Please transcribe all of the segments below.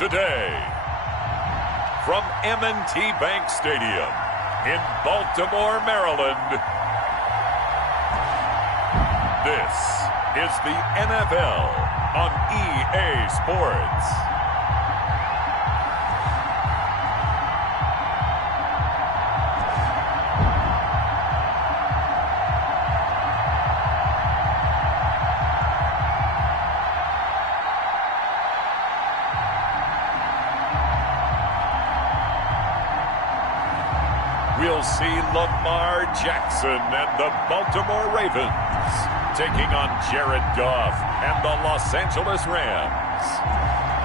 today. From M&T Bank Stadium in Baltimore, Maryland, this is the NFL on EA Sports. We'll see Lamar Jackson and the Baltimore Ravens taking on Jared Goff and the Los Angeles Rams.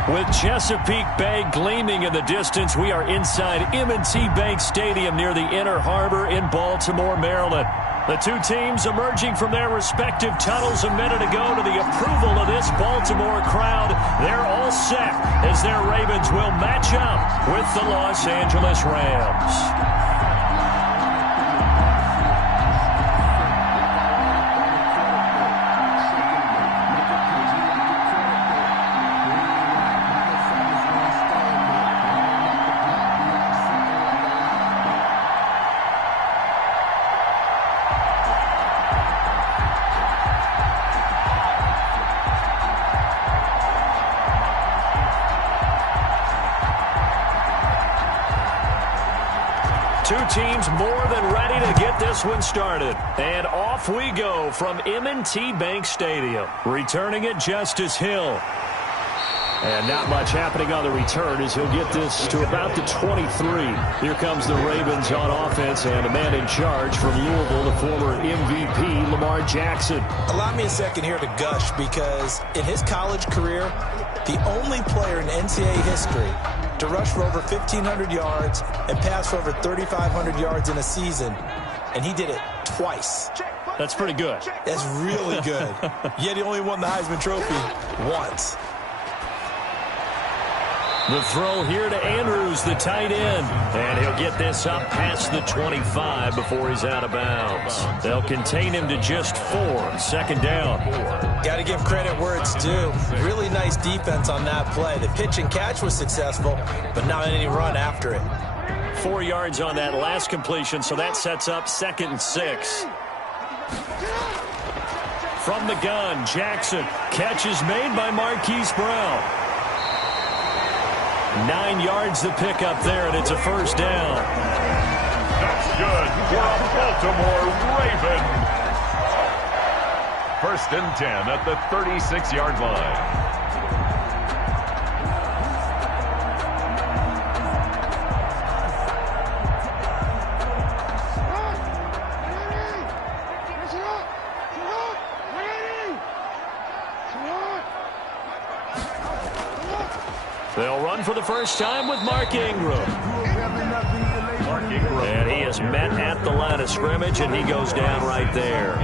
With Chesapeake Bay gleaming in the distance, we are inside M&T Bank Stadium near the Inner Harbor in Baltimore, Maryland. The two teams emerging from their respective tunnels a minute ago to the approval of this Baltimore crowd. They're all set as their Ravens will match up with the Los Angeles Rams. Two teams more than ready to get this one started. And off we go from M&T Bank Stadium. Returning it, Justice Hill. And not much happening on the return as he'll get this to about the 23. Here comes the Ravens on offense, and the man in charge from Louisville, the former MVP, Lamar Jackson. Allow me a second here to gush, because in his college career, the only player in NCAA history to rush for over 1,500 yards and pass for over 3,500 yards in a season, and he did it twice. That's pretty good. That's really good. Yet he only won the Heisman Trophy once. The throw here to Andrews, the tight end. And he'll get this up past the 25 before he's out of bounds. They'll contain him to just 4. Second down. Got to give credit where it's due. Really nice defense on that play. The pitch and catch was successful, but not any run after it. 4 yards on that last completion, so that sets up 2nd and 6. From the gun, Jackson. Catch is made by Marquise Brown. 9 yards the pick up there, and it's a first down. That's good for a Baltimore Raven. 1st and 10 at the 36-yard line. They'll run for the first time with Mark Ingram. And he is met at the line of scrimmage, and he goes down right there.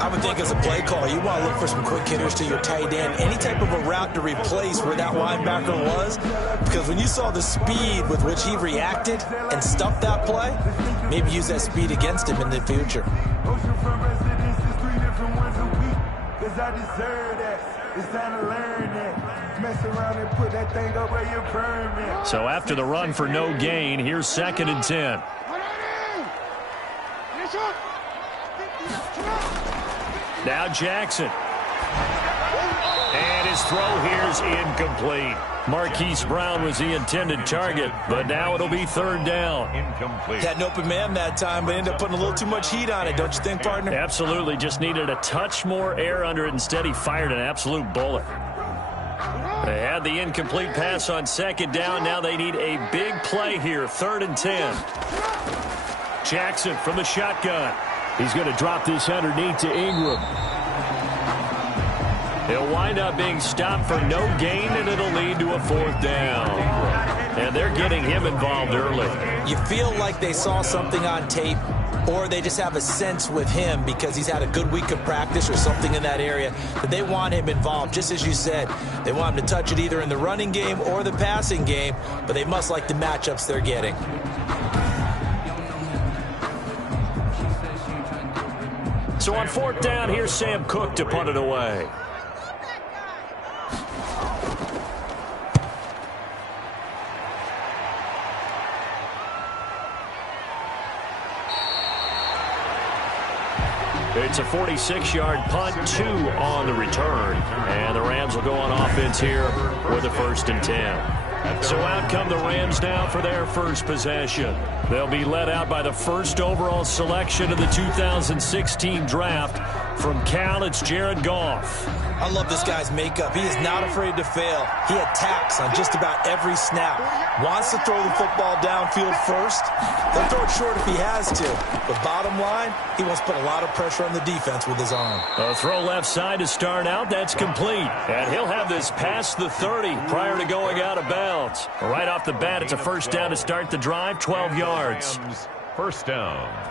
I would think as a play call, you want to look for some quick hitters to your tight end. Any type of a route to replace where that linebacker was. Because when you saw the speed with which he reacted and stuffed that play, maybe use that speed against him in the future. It's time to learn that. Mess around and put that thing up where you burn me. So after the run for no gain, here's 2nd and 10. Now Jackson. And his throw here is incomplete. Marquise Brown was the intended target, but now it'll be 3rd down. Incomplete. Had an open man that time, but ended up putting a little too much heat on it, don't you think, partner? Absolutely. Just needed a touch more air under it. Instead, he fired an absolute bullet. They had the incomplete pass on 2nd down. Now they need a big play here. 3rd and 10. Jackson from the shotgun. He's going to drop this underneath to Ingram. He'll wind up being stopped for no gain, and it'll lead to a 4th down. And they're getting him involved early. You feel like they saw something on tape, or they just have a sense with him because he's had a good week of practice or something in that area that they want him involved. Just as you said, they want him to touch it either in the running game or the passing game, but they must like the matchups they're getting. So on 4th down, here's Sam Cook to punt it away. It's a 46-yard punt, 2 on the return. And the Rams will go on offense here with a 1st and 10. So out come the Rams now for their first possession. They'll be led out by the first overall selection of the 2016 draft. From Cal, it's Jared Goff. I love this guy's makeup. He is not afraid to fail. He attacks on just about every snap. Wants to throw the football downfield first. He'll throw it short if he has to. But bottom line, he wants to put a lot of pressure on the defense with his arm. A throw left side to start out. That's complete. And he'll have this past the 30 prior to going out of bounds. Right off the bat, it's a 1st down to start the drive, 12 yards. 1st down.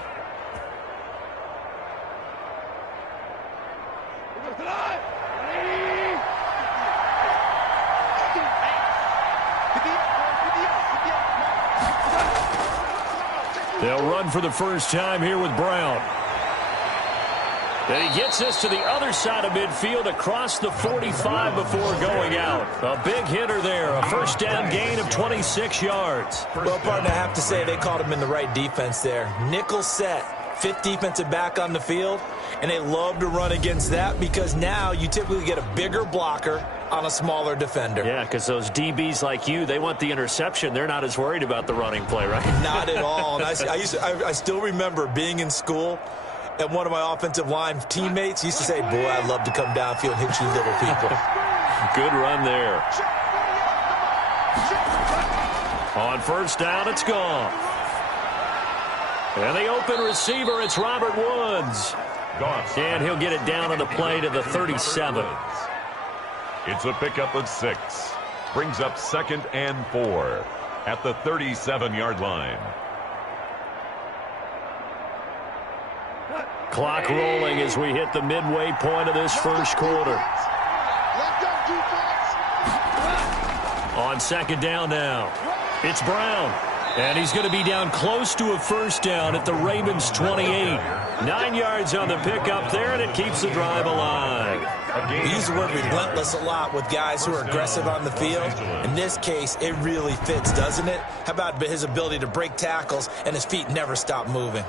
They'll run for the first time here with Brown. And he gets this to the other side of midfield across the 45 before going out. A big hitter there. A 1st down gain of 26 yards. Well, partner, I have to say they caught him in the right defense there. Nickel set. 5th defensive back on the field. And they love to run against that because now you typically get a bigger blocker on a smaller defender. Yeah, because those DBs like you, they want the interception. They're not as worried about the running play, right? Not at all. And I still remember being in school, and one of my offensive line teammates used to say, boy, I'd love to come downfield and hit you little people. Good run there. On 1st down, it's gone. And the open receiver, it's Robert Woods. And he'll get it down on the play to the 37. It's a pickup of 6. Brings up 2nd and 4 at the 37-yard line. Clock rolling as we hit the midway point of this first quarter. On 2nd down now, it's Brown. And he's going to be down close to a 1st down at the Ravens' 28. 9 yards on the pickup there, and it keeps the drive alive. We use the word relentless a lot with guys who are aggressive on the field. In this case, it really fits, doesn't it? How about his ability to break tackles and his feet never stop moving?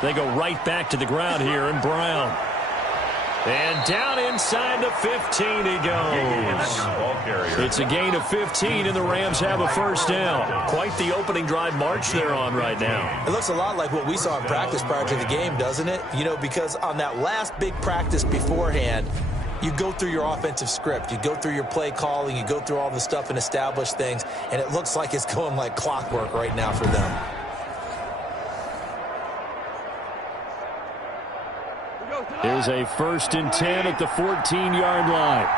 They go right back to the ground here in Brown. And down inside the 15 he goes. It's a gain of 15, and the Rams have a 1st down. Quite the opening drive march they're on right now. It looks a lot like what we saw in practice prior to the game, doesn't it? You know, because on that last big practice beforehand, you go through your offensive script. You go through your play calling. You go through all the stuff and establish things. And it looks like it's going like clockwork right now for them. Here's a 1st and 10 at the 14-yard line.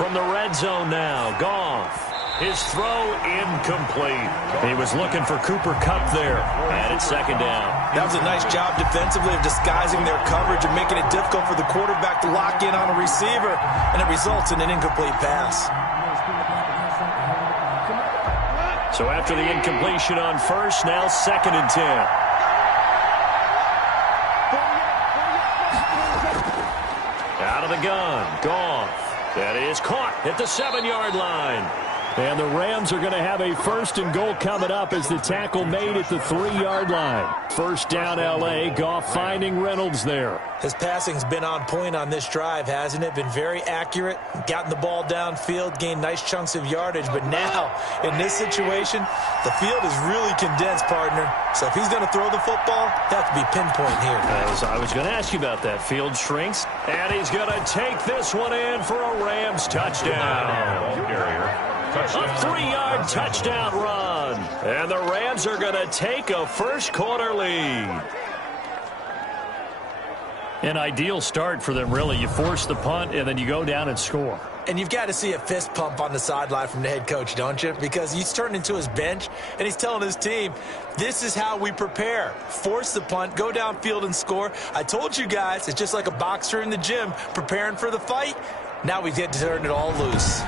From the red zone now, Goff. His throw incomplete. He was looking for Cooper Kupp there, and it's 2nd down. That was a nice job defensively of disguising their coverage and making it difficult for the quarterback to lock in on a receiver, and it results in an incomplete pass. So after the incompletion on 1st, now 2nd and 10. Out of the gun, Goff. That is caught at the 7-yard line. And the Rams are going to have a 1st and goal coming up as the tackle made at the 3-yard line. 1st down L.A., Goff finding Reynolds there. His passing's been on point on this drive, hasn't it? Been very accurate, gotten the ball downfield, gained nice chunks of yardage. But now, in this situation, the field is really condensed, partner. So if he's going to throw the football, that could be pinpoint here. I was going to ask you about that. Field shrinks, and he's going to take this one in for a Rams touchdown. A 3-yard touchdown run. And the Rams are going to take a first-quarter lead. An ideal start for them, really. You force the punt, and then you go down and score. And you've got to see a fist pump on the sideline from the head coach, don't you? Because he's turned into his bench, and he's telling his team, this is how we prepare. Force the punt, go downfield and score. I told you guys, it's just like a boxer in the gym preparing for the fight. Now we get to turn it all loose.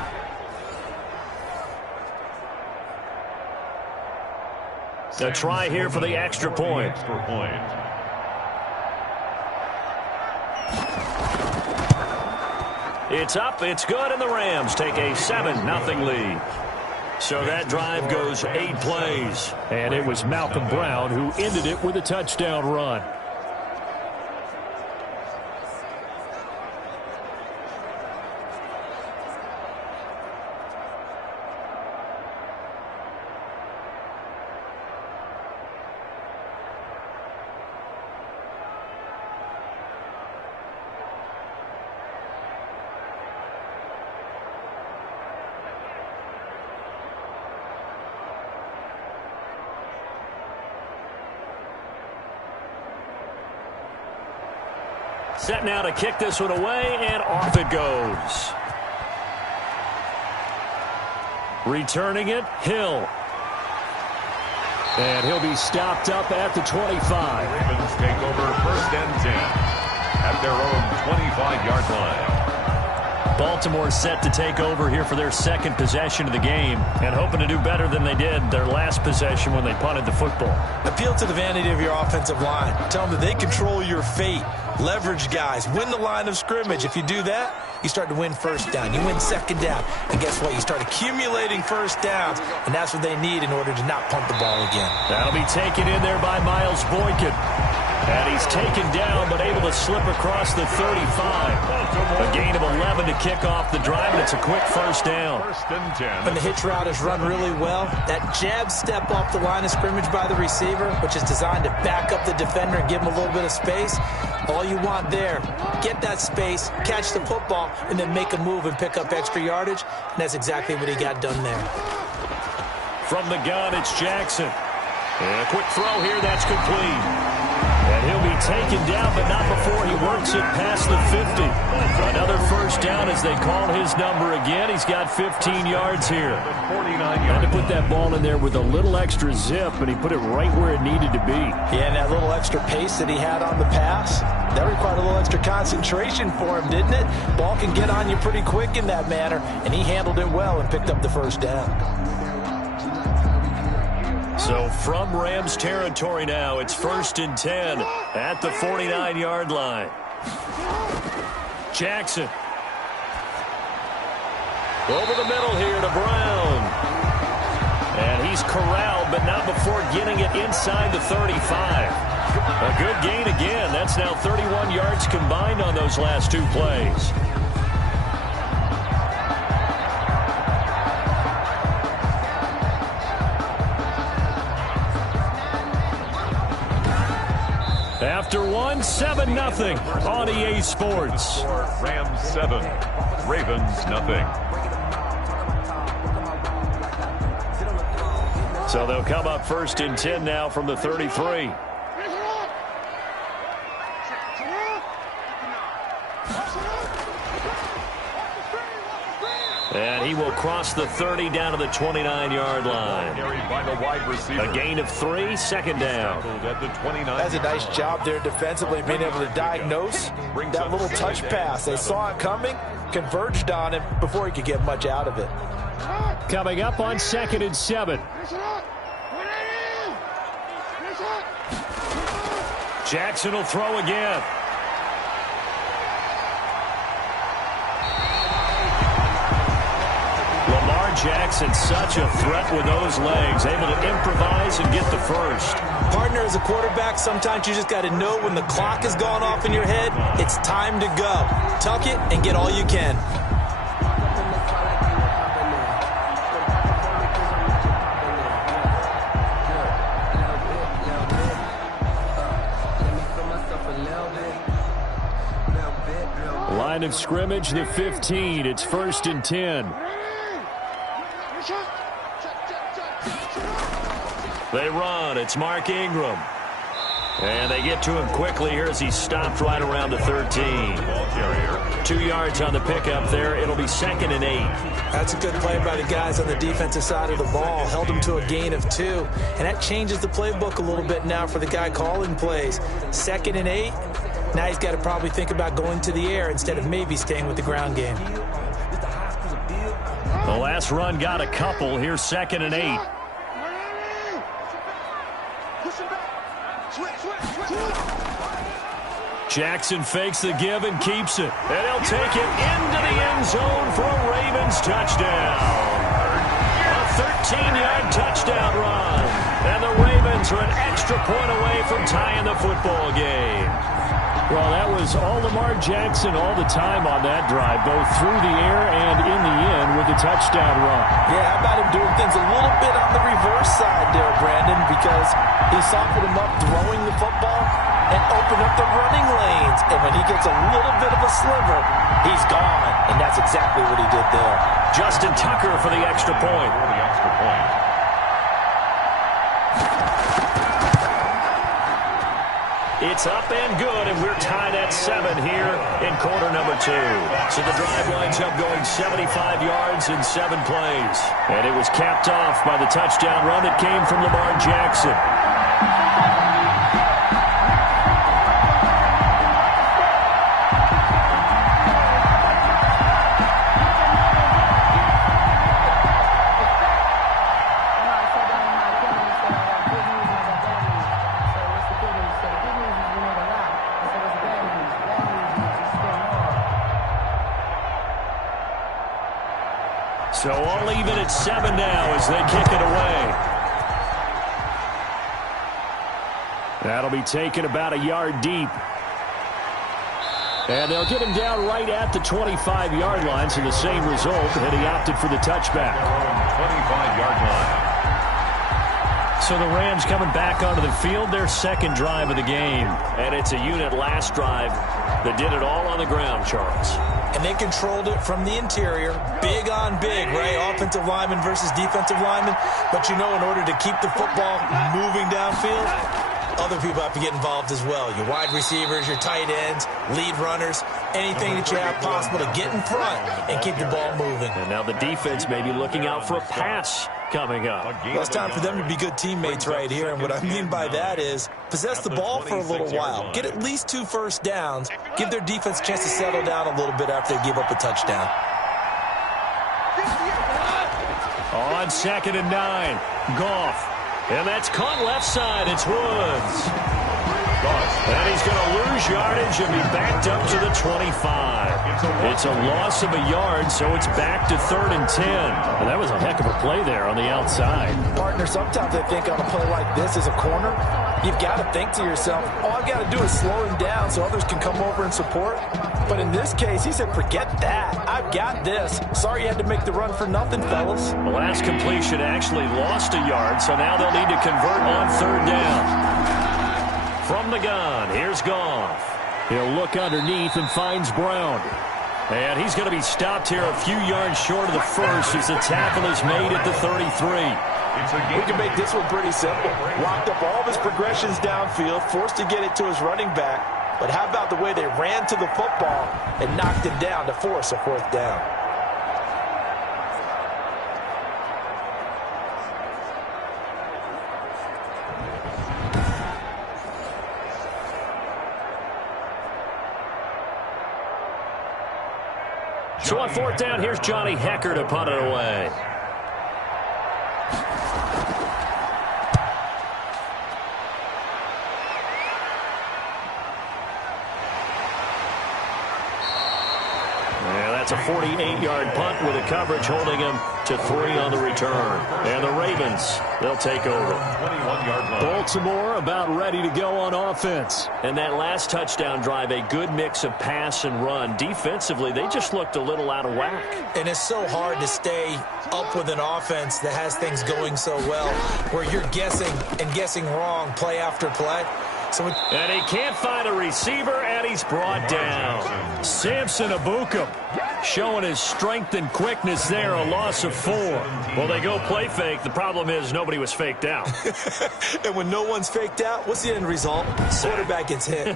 A try here for the extra point. It's up, it's good, and the Rams take a 7-0 lead. So that drive goes 8 plays. And it was Malcolm Brown who ended it with a touchdown run. Set now to kick this one away, and off it goes. Returning it, Hill. And he'll be stopped up at the 25. Ravens take over 1st and 10 at their own 25-yard line. Baltimore set to take over here for their second possession of the game and hoping to do better than they did their last possession when they punted the football. Appeal to the vanity of your offensive line. Tell them that they control your fate. Leverage guys. Win the line of scrimmage. If you do that, you start to win first down. You win second down. And guess what? You start accumulating first downs. And that's what they need in order to not punt the ball again. That'll be taken in there by Miles Boykin. And he's taken down but able to slip across the 35. A gain of 11 to kick off the drive, and it's a quick first down. 1st and 10. When the hitch route is run really well, that jab step off the line of scrimmage by the receiver, which is designed to back up the defender and give him a little bit of space, all you want there, get that space, catch the football, and then make a move and pick up extra yardage, and that's exactly what he got done there. From the gun, it's Jackson. And a quick throw here, that's complete. And he'll be taken down, but not before he works it past the 50. Another first down as they call his number again. He's got 15 yards here. Had to put that ball in there with a little extra zip, and he put it right where it needed to be. Yeah, and that little extra pace that he had on the pass, that required a little extra concentration for him, didn't it? Ball can get on you pretty quick in that manner, and he handled it well and picked up the first down. So from Rams territory now, it's 1st and 10 at the 49-yard line. Jackson. Over the middle here to Brown. And he's corralled, but not before getting it inside the 35. A good gain again. That's now 31 yards combined on those last 2 plays. After 7-0 on EA Sports. Rams 7, Ravens nothing. So they'll come up 1st and 10 now from the 33. And he will cross the 30 down to the 29-yard line. Carried by the wide receiver. A gain of 3, 2nd down. At the 29. That's a nice job there defensively, being able to diagnose that little touch pass. They saw it coming, converged on him before he could get much out of it. Coming up on 2nd and 7. Jackson will throw again. Jackson, such a threat with those legs, able to improvise and get the first. Partner, as a quarterback, sometimes you just got to know when the clock has gone off in your head, it's time to go. Tuck it and get all you can. Line of scrimmage, the 15. It's 1st and 10. They run. It's Mark Ingram. And they get to him quickly here as he stopped right around the 13. 2 yards on the pickup there. It'll be 2nd and 8. That's a good play by the guys on the defensive side of the ball. Held him to a gain of 2. And that changes the playbook a little bit now for the guy calling plays. 2nd and 8. Now he's got to probably think about going to the air instead of maybe staying with the ground game. The last run got a couple. Here's 2nd and 8. Jackson fakes the give and keeps it. And he'll take it into the end zone for a Ravens touchdown. A 13-yard touchdown run. And the Ravens are an extra point away from tying the football game. Well, that was all Lamar Jackson all the time on that drive, both through the air and in the end with the touchdown run. Yeah, how about him doing things a little bit on the reverse side there, Brandon, because he softened him up throwing the football and opened up the running lanes. And when he gets a little bit of a sliver, he's gone. And that's exactly what he did there. Justin Tucker for the extra point. It's up and good, and we're tied at 7 here in quarter number 2. So the drive winds up going 75 yards in 7 plays. And it was capped off by the touchdown run that came from Lamar Jackson. So all even at 7 now as they kick it away. That'll be taken about a yard deep. And they'll get him down right at the 25-yard line, so the same result, and he opted for the touchback. 25-yard line. So the Rams coming back onto the field, their second drive of the game. And it's a unit last drive that did it all on the ground, Charles. And they controlled it from the interior. Big on big, right? Offensive lineman versus defensive lineman. But, you know, in order to keep the football moving downfield, other people have to get involved as well. Your wide receivers, your tight ends, lead runners, anything that you have possible to get in front and keep the ball moving. And now the defense may be looking out for a pass coming up. Well, it's time for them to be good teammates right here. And what I mean by that is possess the ball for a little while. Get at least 2 first downs. Give their defense a chance to settle down a little bit after they give up a touchdown. On 2nd and 9, Goff. And that's caught left side. It's Woods. And he's going to lose yardage and be backed up to the 25. It's a loss of a yard, so it's back to 3rd and 10. And that was a heck of a play there on the outside. Partner, sometimes I think on a play like this as a corner, you've got to think to yourself, all I've got to do is slow him down so others can come over and support. But in this case, he said, forget that. I've got this. Sorry you had to make the run for nothing, fellas. The last completion actually lost a yard, so now they'll need to convert on 3rd down. From the gun, here's Goff. He'll look underneath and finds Brown. And he's going to be stopped here a few yards short of the first as the tackle is made at the 33. We can make this one pretty simple. Locked up all of his progressions downfield, forced to get it to his running back. But how about the way they ran to the football and knocked him down to force a 4th down? So on 4th down, here's Johnny Hecker to punt it away. That's a 48-yard punt with a coverage holding him to 3 on the return. And the Ravens, they'll take over. 21-yard line. Baltimore about ready to go on offense. And that last touchdown drive, a good mix of pass and run. Defensively, they just looked a little out of whack. And it's so hard to stay up with an offense that has things going so well, where you're guessing and guessing wrong play after play. And he can't find a receiver, and he's brought down. Samson Abukum showing his strength and quickness there, a loss of 4. Well, they go play fake. The problem is nobody was faked out. And when no one's faked out, what's the end result? Quarterback gets hit.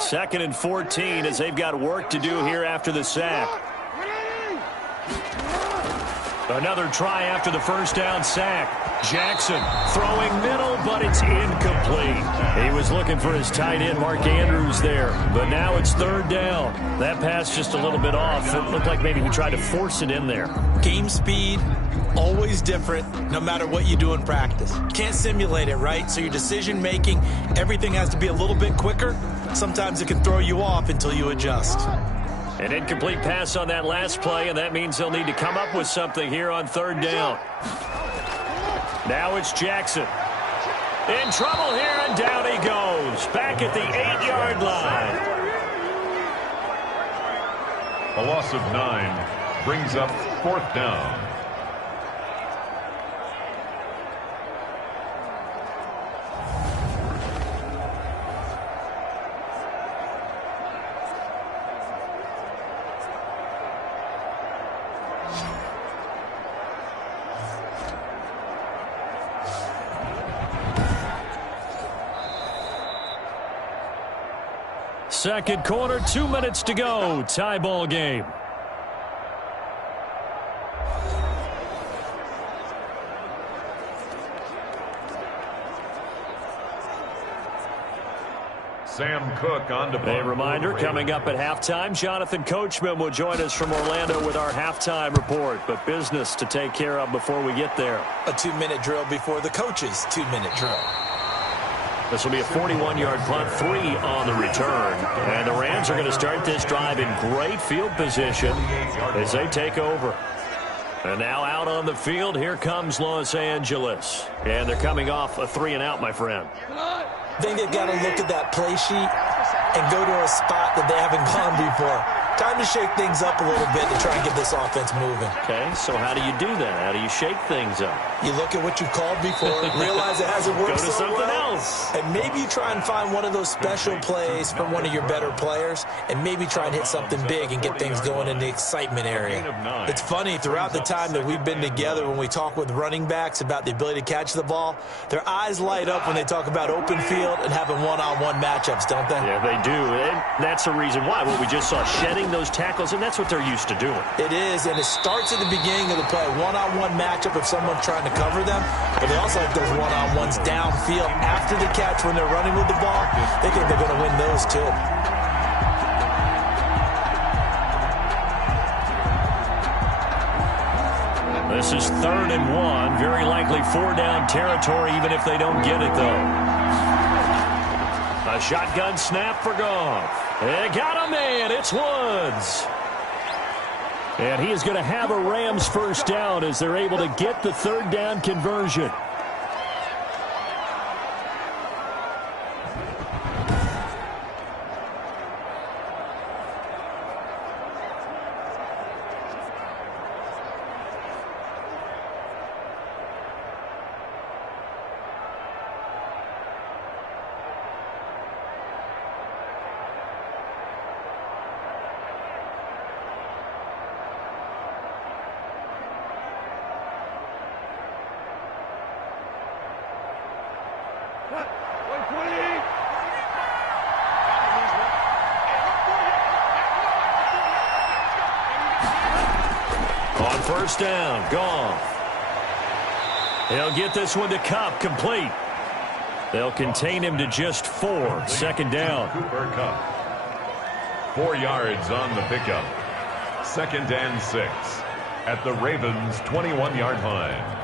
Second and 14 as they've got work to do here after the sack. Another try after the first down sack. Jackson throwing middle, but it's incomplete. He was looking for his tight end, Mark Andrews, there. But now it's third down. That pass just a little bit off. It looked like maybe he tried to force it in there. Game speed, always different, no matter what you do in practice. Can't simulate it, right? So your decision-making, everything has to be a little bit quicker. Sometimes it can throw you off until you adjust. An incomplete pass on that last play, and that means they'll need to come up with something here on third down. Now it's Jackson. In trouble here, and down he goes. Back at the 8-yard line. A loss of 9 brings up fourth down. Second quarter, 2 minutes to go. Tie ball game. Sam Cook on to A reminder, coming up at halftime, Jonathan Coachman will join us from Orlando with our halftime report. But business to take care of before we get there. A 2-minute drill before the coach's 2-minute drill. This will be a 41-yard punt, 3 on the return. And the Rams are going to start this drive in great field position as they take over. And now out on the field, here comes Los Angeles. And they're coming off a 3-and-out, my friend. I think they've got to look at that play sheet and go to a spot that they haven't gone before. Time to shake things up a little bit to try and get this offense moving. Okay, so how do you do that? How do you shake things up? You look at what you've called before, realize it hasn't worked Go to so something well, else. and maybe you try and find one of those special plays from one of your better players, and maybe try and hit something big and get things going in the excitement area. It's funny, throughout the time that we've been together, when we talk with running backs about the ability to catch the ball, their eyes light up when they talk about open field and having one-on-one matchups, don't they? Yeah, they do, and that's the reason why. What we just saw, shedding those tackles, and that's what they're used to doing. It is, and it starts at the beginning of the play. One-on-one matchup if someone's trying to cover them, but they also have those one-on-ones downfield after the catch when they're running with the ball. They think they're going to win those too. This is 3rd and 1. Very likely 4-down territory, even if they don't get it, though. A shotgun snap for Goff. They got a man. It's Woods. And he is going to have a Rams first down as they're able to get the 3rd down conversion. On first down, Goff. He'll get this one to Kupp, complete. They'll contain him to just 4. 2nd down. Cooper Kupp. 4 yards on the pickup. 2nd and 6 at the Ravens' 21-yard line.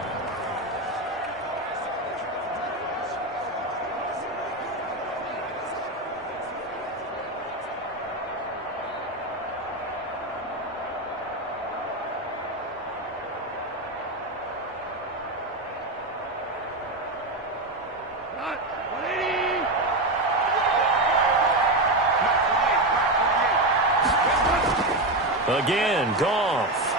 Again, Goff.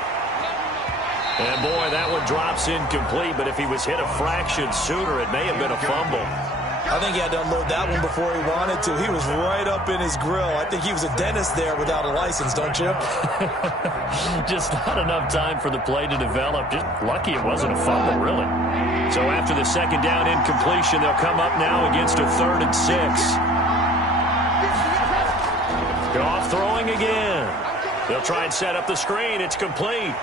And boy, that one drops incomplete, but if he was hit a fraction sooner, it may have been a fumble. I think he had to unload that one before he wanted to. He was right up in his grill. I think he was a dentist there without a license, don't you? Just not enough time for the play to develop. Just lucky it wasn't a fumble, really. So after the 2nd down incompletion, they'll come up now against a 3rd and 6. Goff throwing again. They'll try and set up the screen. It's complete.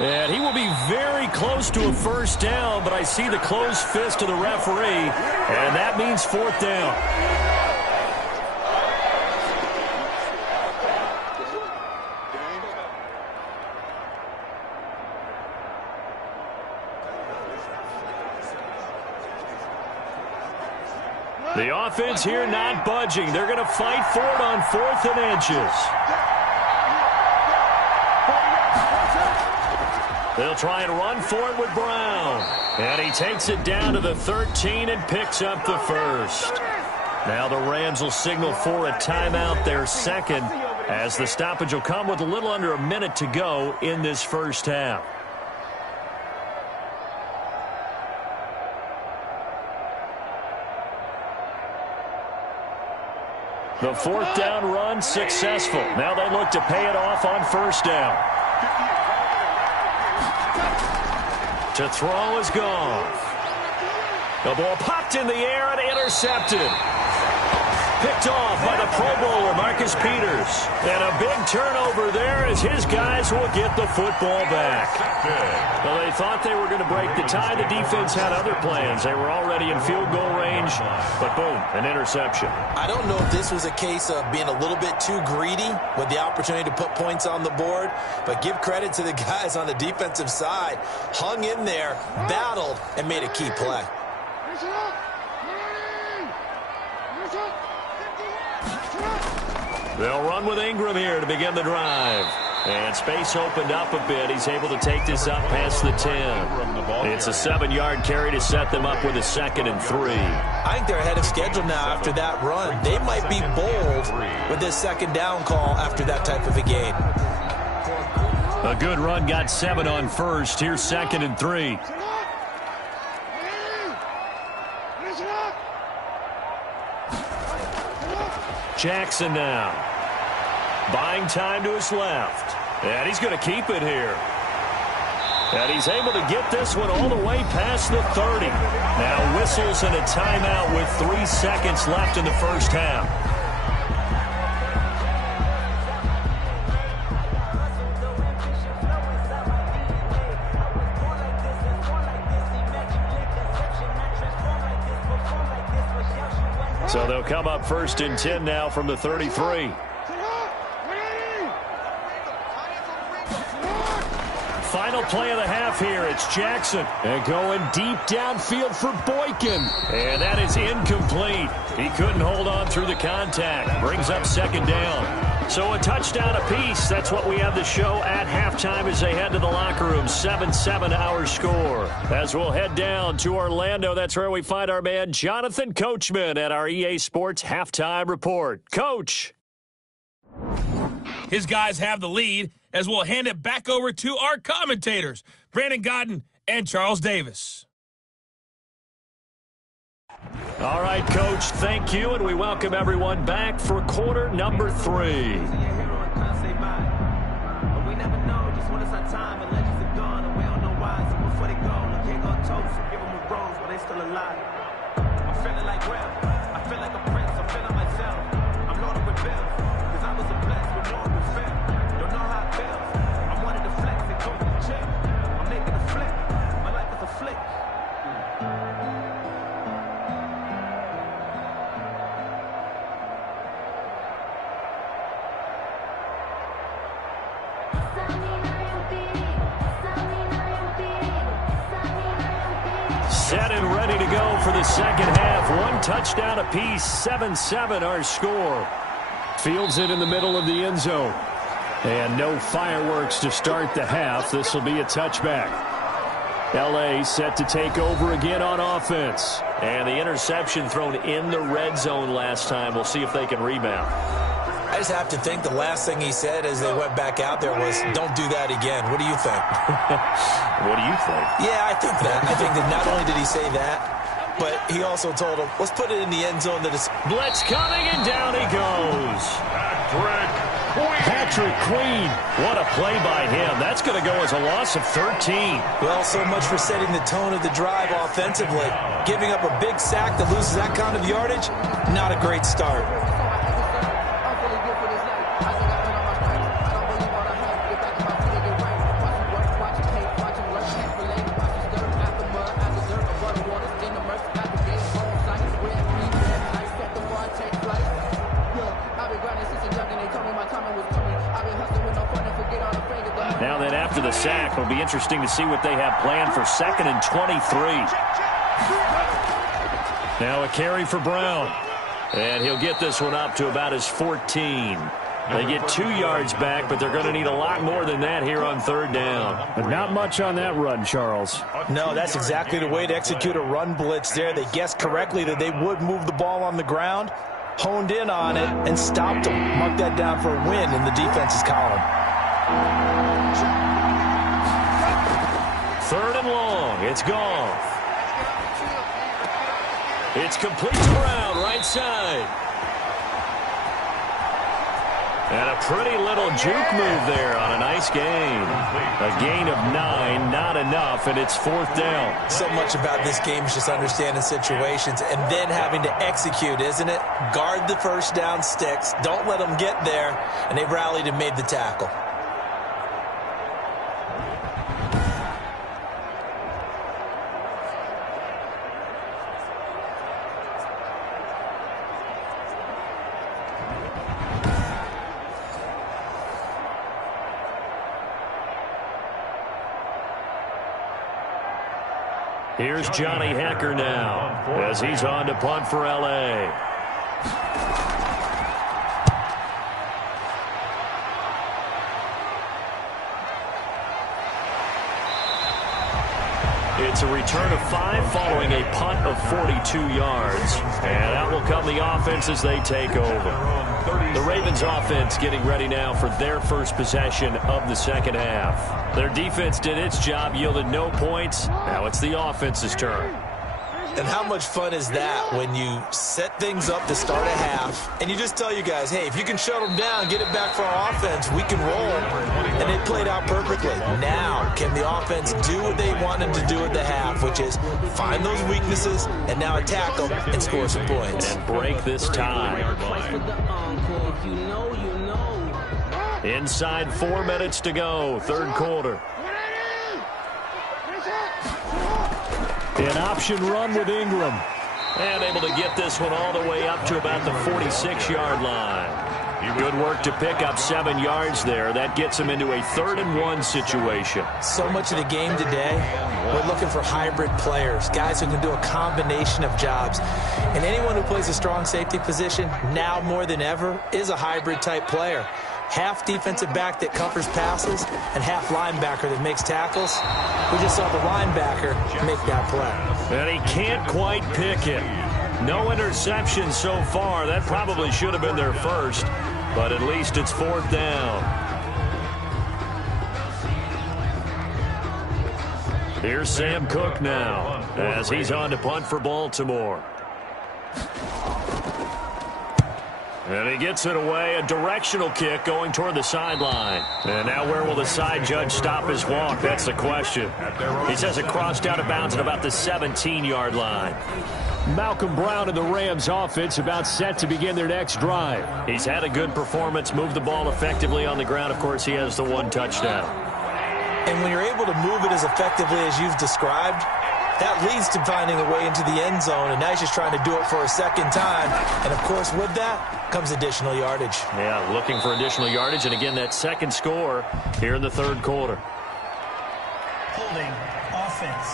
And he will be very close to a first down, but I see the closed fist of the referee, and that means fourth down. The offense here not budging. They're going to fight for it on 4th and inches. They'll try and run for it with Brown. And he takes it down to the 13 and picks up the first. Now the Rams will signal for a timeout, their second, as the stoppage will come with a little under a minute to go in this first half. The fourth down run successful. Now they look to pay it off on first down. To throw is gone. The ball popped in the air and intercepted. Picked off by the Pro Bowler, Marcus Peters. And a big turnover there as his guys will get the football back. Well, they thought they were going to break the tie. The defense had other plans. They were already in field goal range, but boom, an interception. I don't know if this was a case of being a little bit too greedy with the opportunity to put points on the board, but give credit to the guys on the defensive side. Hung in there, battled, and made a key play. They'll run with Ingram here to begin the drive. And space opened up a bit. He's able to take this up past the 10. It's a 7-yard carry to set them up with a 2nd and 3. I think they're ahead of schedule now after that run. They might be bold with this second down call after that type of a game. A good run, got 7 on first. Here's 2nd and 3. Jackson now. Buying time to his left. And he's going to keep it here. And he's able to get this one all the way past the 30. Now whistles and a timeout with 3 seconds left in the first half. So they'll come up 1st and 10 now from the 33. Final play of the half here. It's Jackson. And going deep downfield for Boykin. And that is incomplete. He couldn't hold on through the contact. Brings up 2nd down. So a touchdown apiece. That's what we have the show at halftime as they head to the locker room. 7-7 our score. As we'll head down to Orlando, that's where we find our man Jonathan Coachman at our EA Sports Halftime Report. Coach. His guys have the lead as we'll hand it back over to our commentators, Brandon Godden and Charles Davis. All right, Coach, thank you, and we welcome everyone back for quarter number 3. Set and ready to go for the second half. 1 touchdown apiece, 7-7 our score. Fields it in the middle of the end zone. And no fireworks to start the half. This will be a touchback. L.A. set to take over again on offense. And the interception thrown in the red zone last time. We'll see if they can rebound. I just have to think the last thing he said as they went back out there was, don't do that again. What do you think? What do you think? Yeah, I think that. I think that not only did he say that, but he also told him, let's put it in the end zone. Blitz coming, and down he goes. Patrick Queen. What a play by him. That's going to go as a loss of 13. Well, so much for setting the tone of the drive offensively. Giving up a big sack that loses that kind of yardage, not a great start. sack. It'll be interesting to see what they have planned for 2nd and 23. Now a carry for Brown. And he'll get this one up to about his 14. They get 2 yards back, but they're going to need a lot more than that here on 3rd down. But not much on that run, Charles. No, that's exactly the way to execute a run blitz there. They guessed correctly that they would move the ball on the ground, honed in on it, and stopped them. Mark that down for a win in the defense's column. 3rd and long. It's gone. It's complete to Brown, right side. And a pretty little juke move there on a nice gain. A gain of 9, not enough, and it's 4th down. So much about this game is just understanding situations and then having to execute, isn't it? Guard the first down sticks. Don't let them get there. And they rallied and made the tackle. Here's Johnny Hacker now as he's on to punt for L.A. It's a return of 5 following a punt of 42 yards. And out will come the offense as they take over. The Ravens offense getting ready now for their first possession of the 2nd half. Their defense did its job, yielded no points. Now it's the offense's turn. And how much fun is that when you set things up to start a half and you just tell you guys, hey, if you can shut them down, get it back for our offense, we can roll. And it played out perfectly. Now, can the offense do what they wanted to do at the half, which is find those weaknesses and now attack them and score some points. And break this tie. Inside 4 minutes to go, 3rd quarter. An option run with Ingram. And able to get this one all the way up to about the 46-yard line. Good work to pick up 7 yards there. That gets him into a 3rd and 1 situation. So much of the game today, we're looking for hybrid players, guys who can do a combination of jobs. And anyone who plays a strong safety position, now more than ever, is a hybrid-type player. Half defensive back that covers passes and half linebacker that makes tackles. We just saw the linebacker make that play. And he can't quite pick it. No interceptions so far. That probably should have been their first, but at least it's 4th down. Here's Sam Cook now as he's on to punt for Baltimore. And he gets it away, a directional kick going toward the sideline. And now where will the side judge stop his walk? That's the question. He says it crossed out of bounds at about the 17-yard line. Malcolm Brown and the Rams offense about set to begin their next drive. He's had a good performance, moved the ball effectively on the ground. Of course, he has the 1 touchdown. And when you're able to move it as effectively as you've described, that leads to finding a way into the end zone, and now he's just trying to do it for a 2nd time. And, of course, with that comes additional yardage. Yeah, looking for additional yardage, and again, that 2nd score here in the 3rd quarter. Holding offense.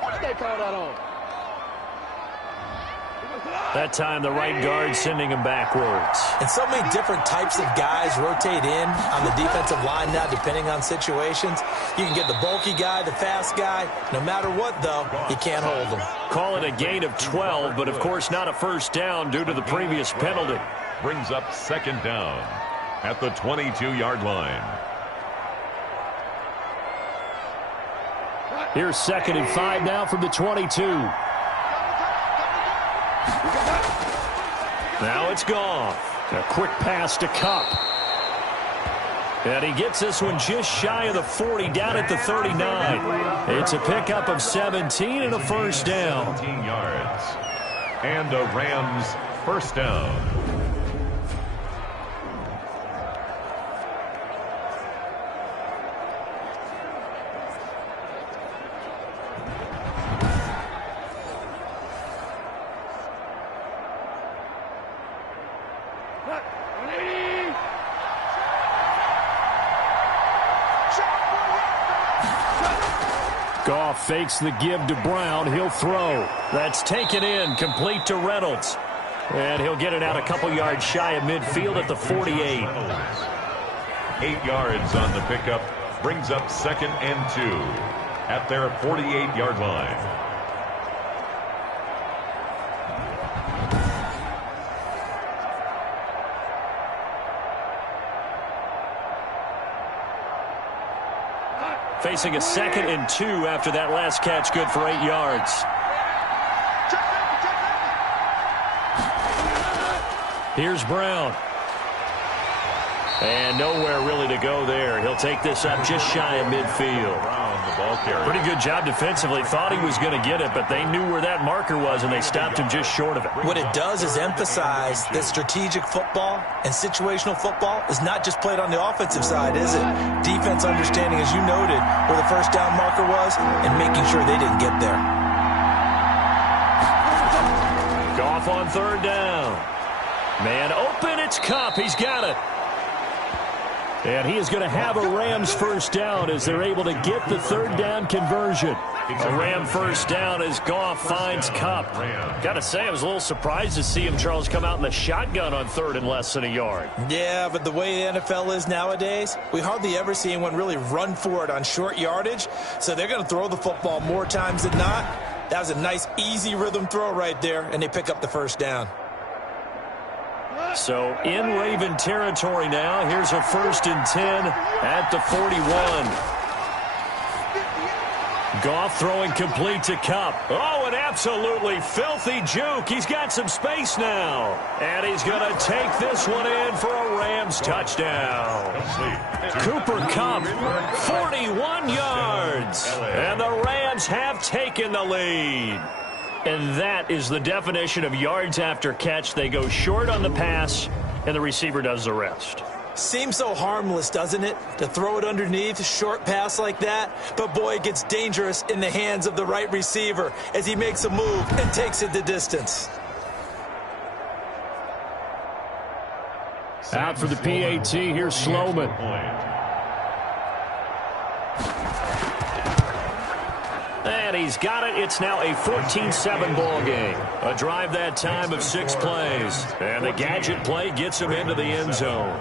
What did they call that on? That time, the right guard sending him backwards. And so many different types of guys rotate in on the defensive line now, depending on situations. You can get the bulky guy, the fast guy. No matter what, though, you can't hold them. Call it a gain of 12, but, of course, not a first down due to the previous penalty. Brings up 2nd down at the 22-yard line. Here's 2nd and 5 now from the 22. Now it's gone. A quick pass to Cup. And he gets this one just shy of the 40, down at the 39. It's a pickup of 17 and a first down. 17 yards. And a Rams first down. Goff fakes the give to Brown. He'll throw. That's taken in, complete to Reynolds. And he'll get it out a couple yards shy of midfield at the 48. 8 yards on the pickup. Brings up 2nd and 2 at their 48-yard line. Facing a 2nd and 2 after that last catch, good for 8 yards. Here's Brown. And nowhere really to go there. He'll take this up just shy of midfield. Brown, the ball carrier. Pretty good job defensively. Thought he was going to get it, but they knew where that marker was, and they stopped him just short of it. What it does is emphasize that strategic football and situational football is not just played on the offensive side, is it? Defense understanding, as you noted, where the first down marker was and making sure they didn't get there. Goff on 3rd down. Man open, it's Kupp. He's got it. And he is going to have a Rams first down as they're able to get the 3rd down conversion. A Ram first down as Goff finds Kupp. Got to say, I was a little surprised to see him, Charles, come out in the shotgun on 3rd and less than a yard. Yeah, but the way the NFL is nowadays, we hardly ever see anyone really run for it on short yardage. So they're going to throw the football more times than not. That was a nice, easy rhythm throw right there, and they pick up the first down. So in Raven territory now. Here's a 1st and 10 at the 41. Goff throwing complete to Kupp. Oh, an absolutely filthy juke. He's got some space now. And he's going to take this one in for a Rams touchdown. Cooper Kupp, 41 yards. And the Rams have taken the lead. And that is the definition of yards after catch. They go short on the pass, and the receiver does the rest. Seems so harmless, doesn't it, to throw it underneath, short pass like that? But, boy, it gets dangerous in the hands of the right receiver as he makes a move and takes it the distance. Out for the PAT, here's Sloman. And he's got it. It's now a 14-7 ball game. A drive that time of 6 plays. And the gadget play gets him into the end zone.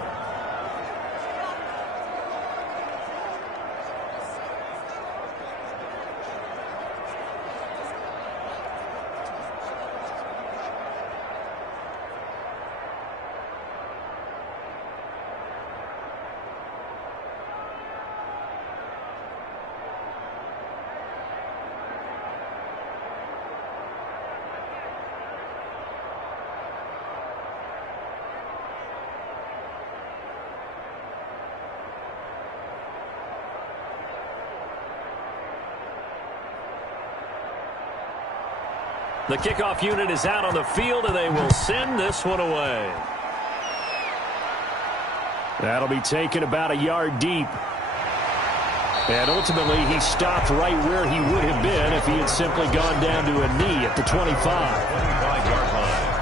The kickoff unit is out on the field, and they will send this one away. That'll be taken about a yard deep. And ultimately, he stopped right where he would have been if he had simply gone down to a knee at the 25. 25-yard line.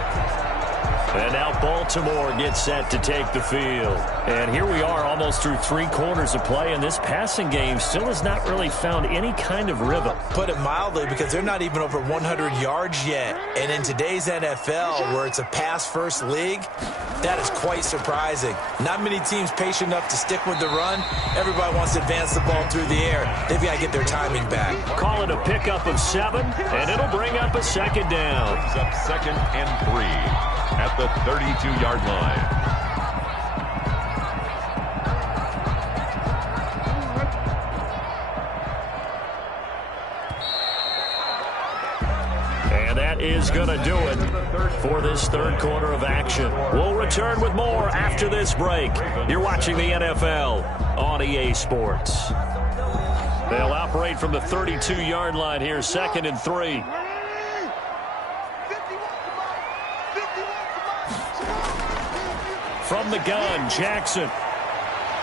And now Baltimore gets set to take the field. And here we are almost through 3 quarters of play, and this passing game still has not really found any kind of rhythm. Put it mildly, because they're not even over 100 yards yet. And in today's NFL, where it's a pass-first league, that is quite surprising. Not many teams patient enough to stick with the run. Everybody wants to advance the ball through the air. They've got to get their timing back. Call it a pickup of 7, and it'll bring up a 2nd down. Brings up 2nd and 3 at the 32-yard line. And that is going to do it for this 3rd quarter of action. We'll return with more after this break. You're watching the NFL on EA Sports. They'll operate from the 32-yard line here, 2nd and 3. From the gun, Jackson.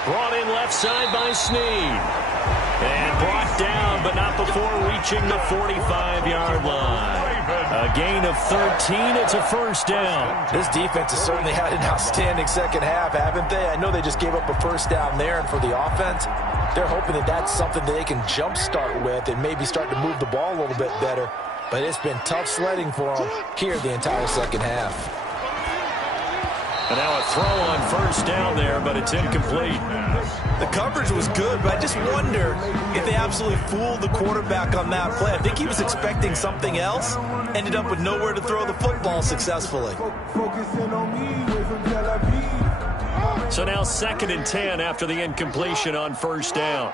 Brought in left side by Snead. And brought down, but not before reaching the 45-yard line. A gain of 13. It's a first down. This defense has certainly had an outstanding second half, haven't they? I know they just gave up a first down there, and for the offense, They're hoping that that's something that they can jumpstart with and maybe start to move the ball a little bit better. But it's been tough sledding for them here the entire second half. And now a throw on first down there, but it's incomplete. The coverage was good, but I just wonder if they absolutely fooled the quarterback on that play. I think he was expecting something else, ended up with nowhere to throw the football successfully. So now 2nd and 10 after the incompletion on first down.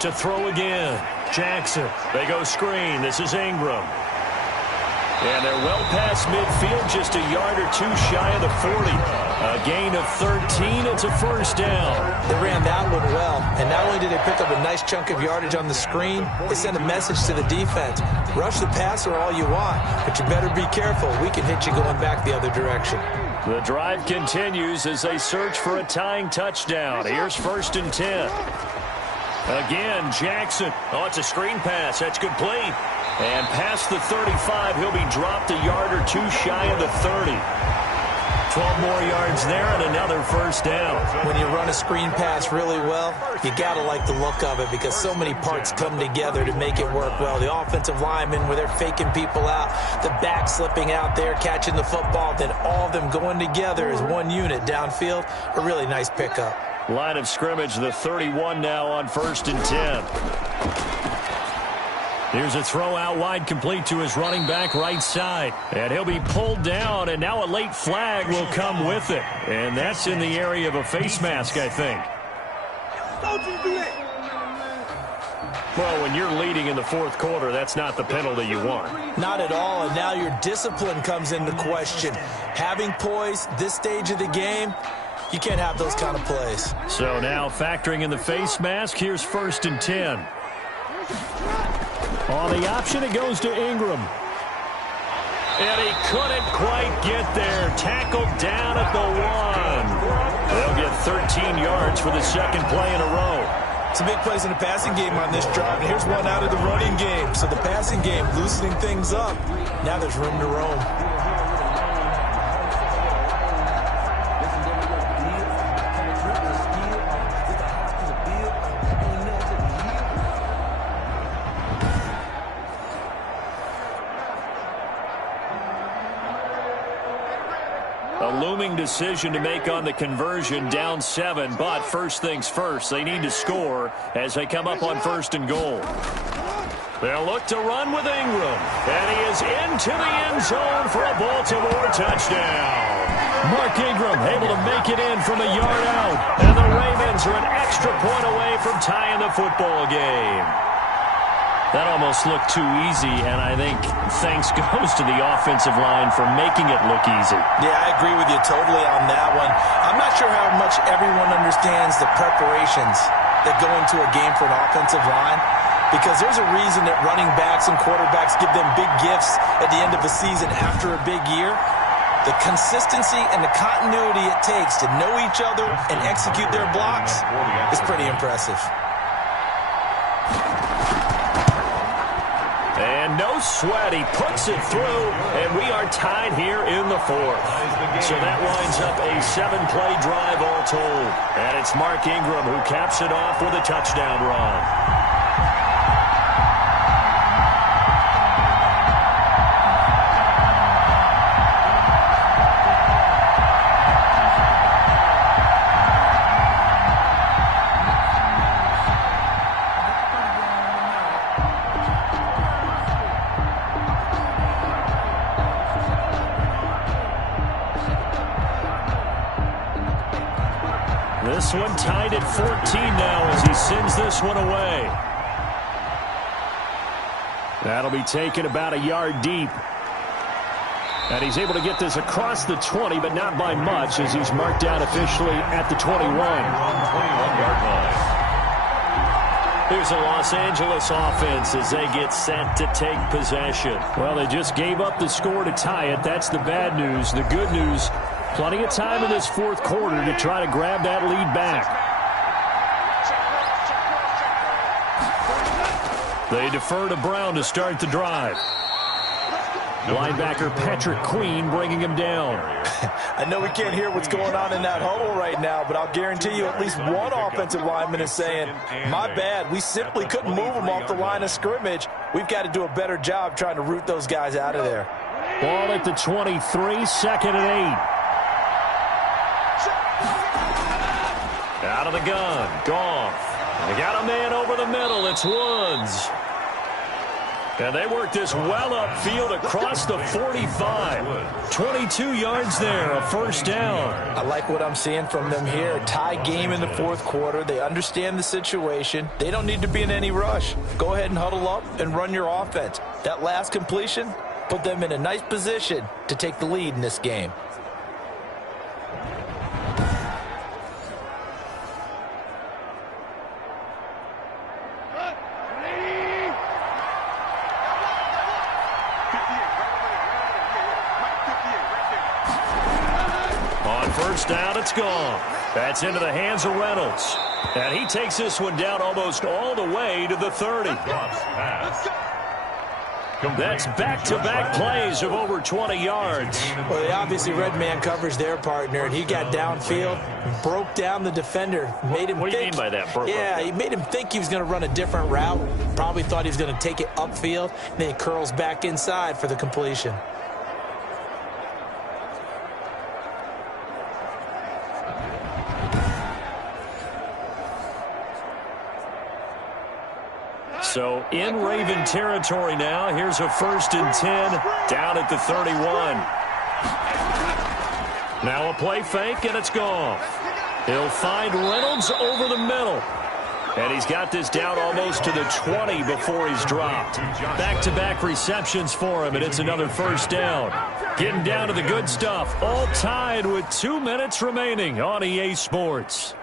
To throw again, Jackson. They go screen. This is Ingram. And they're well past midfield, just a yard or two shy of the 40. A gain of 13. It's a first down. They ran that one well, and not only did they pick up a nice chunk of yardage on the screen, they sent a message to the defense. Rush the passer all you want, but you better be careful. We can hit you going back the other direction. The drive continues as they search for a tying touchdown. Here's 1st and 10. Again, Jackson. Oh, it's a screen pass. That's complete. And past the 35, he'll be dropped a yard or two shy of the 30. 12 more yards there and another first down. When you run a screen pass really well, you got to like the look of it because so many parts come together to make it work well. The offensive linemen, where they're faking people out, the back slipping out there, catching the football, then all of them going together as one unit downfield. A really nice pickup. Line of scrimmage, the 31 now on 1st and 10. Here's a throw out wide, complete to his running back right side. And he'll be pulled down, and now a late flag will come with it. And that's in the area of a face mask, I think. Well, when you're leading in the 4th quarter, that's not the penalty you want. Not at all, and now your discipline comes into question. Having poise this stage of the game, you can't have those kind of plays. So now factoring in the face mask, here's 1st and 10. On the option, it goes to Ingram. And he couldn't quite get there. Tackled down at the 1. They'll get 13 yards for the 2nd play in a row. Some big plays in the passing game on this drive, and here's one out of the running game. So the passing game loosening things up. Now there's room to roam. Looming decision to make on the conversion, down 7, but first things first, they need to score as they come up on 1st and goal. They'll look to run with Ingram, and he is into the end zone for a Baltimore touchdown. Mark Ingram able to make it in from a yard out, and the Ravens are an extra point away from tying the football game. That almost looked too easy, and I think thanks goes to the offensive line for making it look easy. Yeah, I agree with you totally on that one. I'm not sure how much everyone understands the preparations that go into a game for an offensive line, because there's a reason that running backs and quarterbacks give them big gifts at the end of the season after a big year. The consistency and the continuity it takes to know each other and execute their blocks is pretty impressive. And no sweat, he puts it through, and we are tied here in the 4th. So that winds up a 7-play drive all told. And it's Mark Ingram who caps it off with a touchdown run. This one tied at 14 now as he sends this one away. That'll be taken about a yard deep. And he's able to get this across the 20, but not by much as he's marked down officially at the 21. Here's a Los Angeles offense as they get set to take possession. Well, they just gave up the score to tie it. That's the bad news. The good news, plenty of time in this 4th quarter to try to grab that lead back. They defer to Brown to start the drive. Linebacker Patrick Queen bringing him down. I know we can't hear what's going on in that huddle right now, but I'll guarantee you at least one offensive lineman is saying, my bad, we simply couldn't move them off the line of scrimmage. We've got to do a better job trying to root those guys out of there. Ball at the 23, second and 8. Out of the gun, Goff. They got a man over the middle. It's Woods. And they work this well upfield across the 45. 22 yards there, a first down. I like what I'm seeing from them here. Tie game in the fourth quarter. They understand the situation. They don't need to be in any rush. Go ahead and huddle up and run your offense. That last completion put them in a nice position to take the lead in this game. First down, it's gone. That's into the hands of Reynolds. And he takes this one down almost all the way to the 30. That's back-to-back plays of over 20 yards. Well, they obviously read man coverage their partner, and he got downfield, broke down the defender, made him What do you mean by that? He made him think he was going to run a different route. Probably thought he was going to take it upfield, and then he curls back inside for the completion. So in Raven territory now. Here's a 1st and 10 down at the 31. Now a play fake, and it's gone. He'll find Reynolds over the middle. And he's got this down almost to the 20 before he's dropped. Back-to-back receptions for him, and it's another first down. Getting down to the good stuff. All tied with 2 minutes remaining on EA Sports.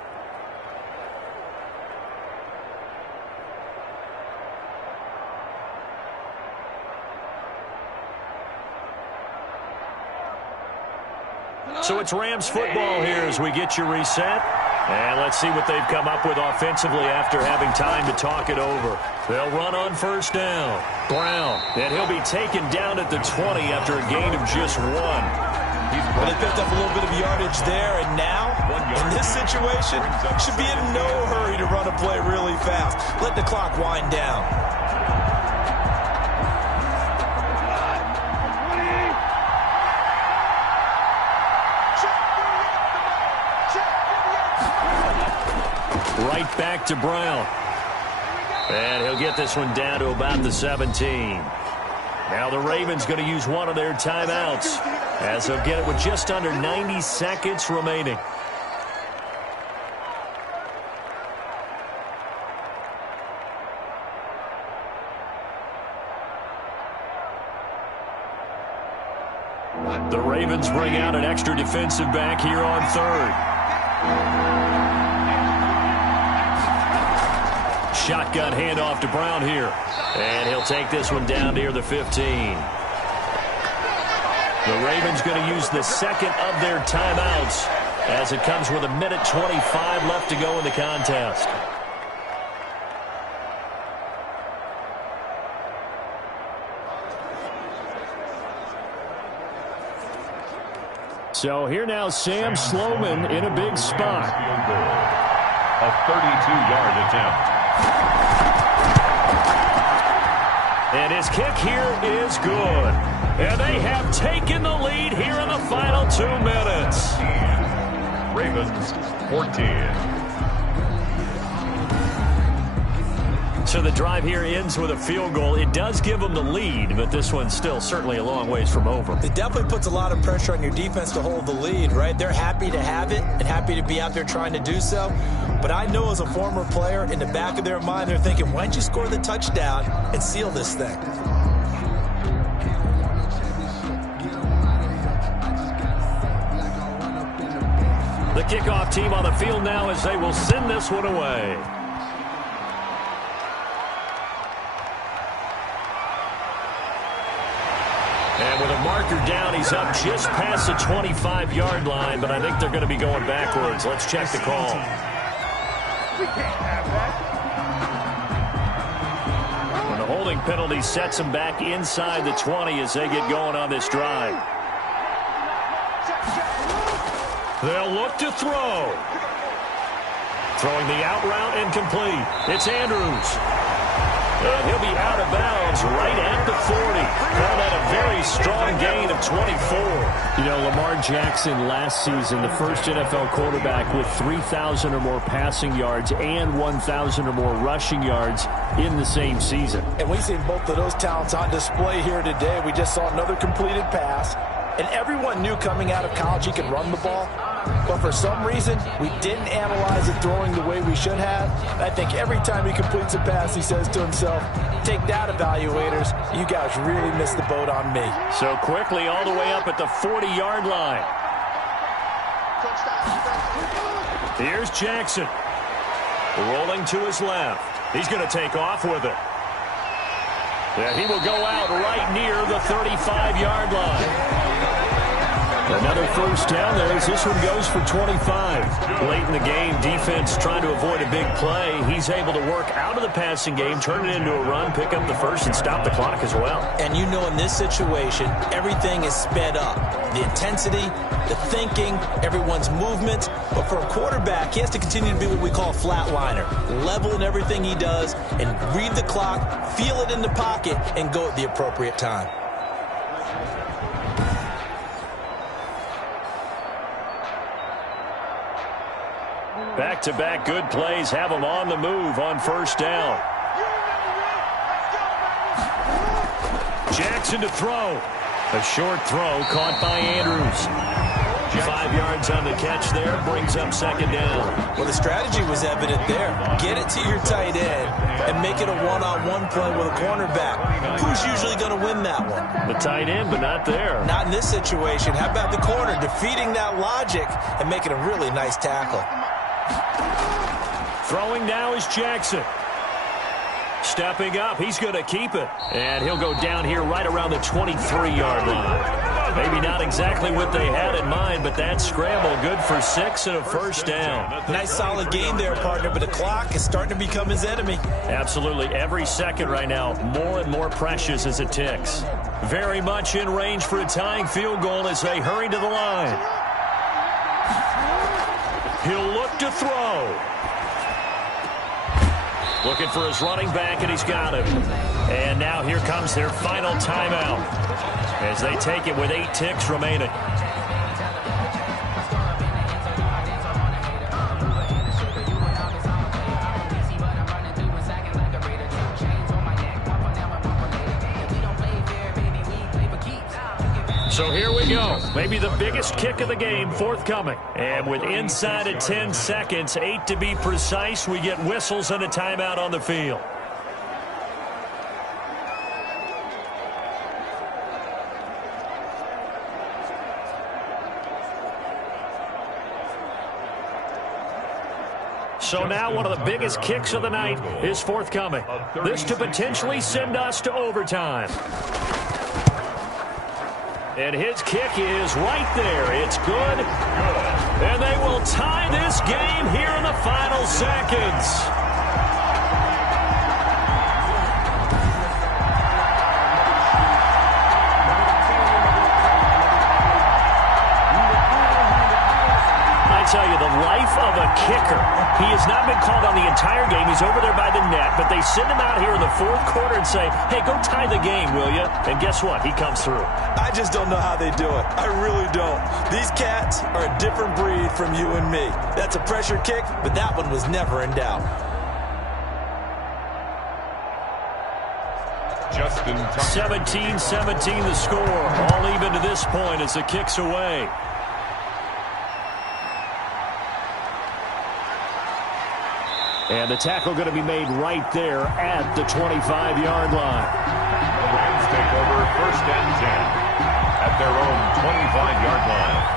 So it's Rams football here as we get you reset. And let's see what they've come up with offensively after having time to talk it over. They'll run on first down. Brown, and he'll be taken down at the 20 after a gain of just 1. Well, they picked up a little bit of yardage there, and now, in this situation, should be in no hurry to run a play really fast. Let the clock wind down. Right back to Brown. And he'll get this one down to about the 17. Now the Ravens going to use one of their timeouts, as they'll get it with just under 90 seconds remaining. The Ravens bring out an extra defensive back here on third. Shotgun handoff to Brown here. And he'll take this one down near the 15. The Ravens going to use the second of their timeouts, as it comes with 1:25 left to go in the contest. So here now, Sam Sloman in a big spot. A 32-yard attempt. And his kick here is good. And they have taken the lead here in the final 2 minutes. Ravens 14. So the drive here ends with a field goal. It does give them the lead, but this one's still certainly a long ways from over. It definitely puts a lot of pressure on your defense to hold the lead, right? They're happy to have it and happy to be out there trying to do so. But I know as a former player, in the back of their mind, they're thinking, why don't you score the touchdown and seal this thing? The kickoff team on the field now as they will send this one away. And with a marker down, he's up just past the 25-yard line, but I think they're going to be going backwards. Let's check the call. We can't have that. And the holding penalty sets them back inside the 20 as they get going on this drive. They'll look to throw. Throwing the out route incomplete. It's Andrews. And he'll be out of bounds right at the 40. Called that a very strong gain of 24. You know, Lamar Jackson last season, the first NFL quarterback with 3,000 or more passing yards and 1,000 or more rushing yards in the same season. And we've seen both of those talents on display here today. We just saw another completed pass. And everyone knew coming out of college he could run the ball. But for some reason, we didn't analyze it throwing the way we should have. And I think every time he completes a pass, he says to himself, take that, evaluators. You guys really missed the boat on me. So quickly all the way up at the 40-yard line. Here's Jackson. Rolling to his left. He's going to take off with it. And he will go out right near the 35-yard line. Another first down there as this one goes for 25. Late in the game, defense trying to avoid a big play. He's able to work out of the passing game, turn it into a run, pick up the first, and stop the clock as well. And you know in this situation, everything is sped up. The intensity, the thinking, everyone's movement. But for a quarterback, he has to continue to be what we call a flatliner. Level in everything he does and read the clock, feel it in the pocket, and go at the appropriate time. Back-to-back good plays have him on the move on first down. Jackson to throw. A short throw caught by Andrews. 5 yards on the catch there, brings up second down. Well, the strategy was evident there. Get it to your tight end and make it a one-on-one play with a cornerback. Who's usually going to win that one? The tight end, but not there. Not in this situation. How about the corner defeating that logic and making a really nice tackle? Throwing now is Jackson. Stepping up, he's going to keep it. And he'll go down here right around the 23-yard line. Maybe not exactly what they had in mind, but that scramble good for 6 and a first down. Nice solid game there, partner, but the clock is starting to become his enemy. Absolutely. Every second right now, more and more precious as it ticks. Very much in range for a tying field goal as they hurry to the line. He'll look to throw. Looking for his running back, and he's got him. And now here comes their final timeout as they take it with 8 ticks remaining. So here we go. Maybe the biggest kick of the game forthcoming. And with inside of 10 seconds, 8 to be precise, we get whistles and a timeout on the field. So now one of the biggest kicks of the night is forthcoming. This to potentially send us to overtime. And his kick is right there. It's good. And they will tie this game here in the final seconds. I tell you, the life of a kicker. He has not been called on the entire game. He's over there by the net, but they send him out here in the fourth quarter and say, hey, go tie the game, will you? And guess what? He comes through. I just don't know how they do it. I really don't. These cats are a different breed from you and me. That's a pressure kick, but that one was never in doubt. 17-17 the score. All even to this point as the kick's away. And the tackle going to be made right there at the 25-yard line. The Rams take over first and 10 at their own 25-yard line.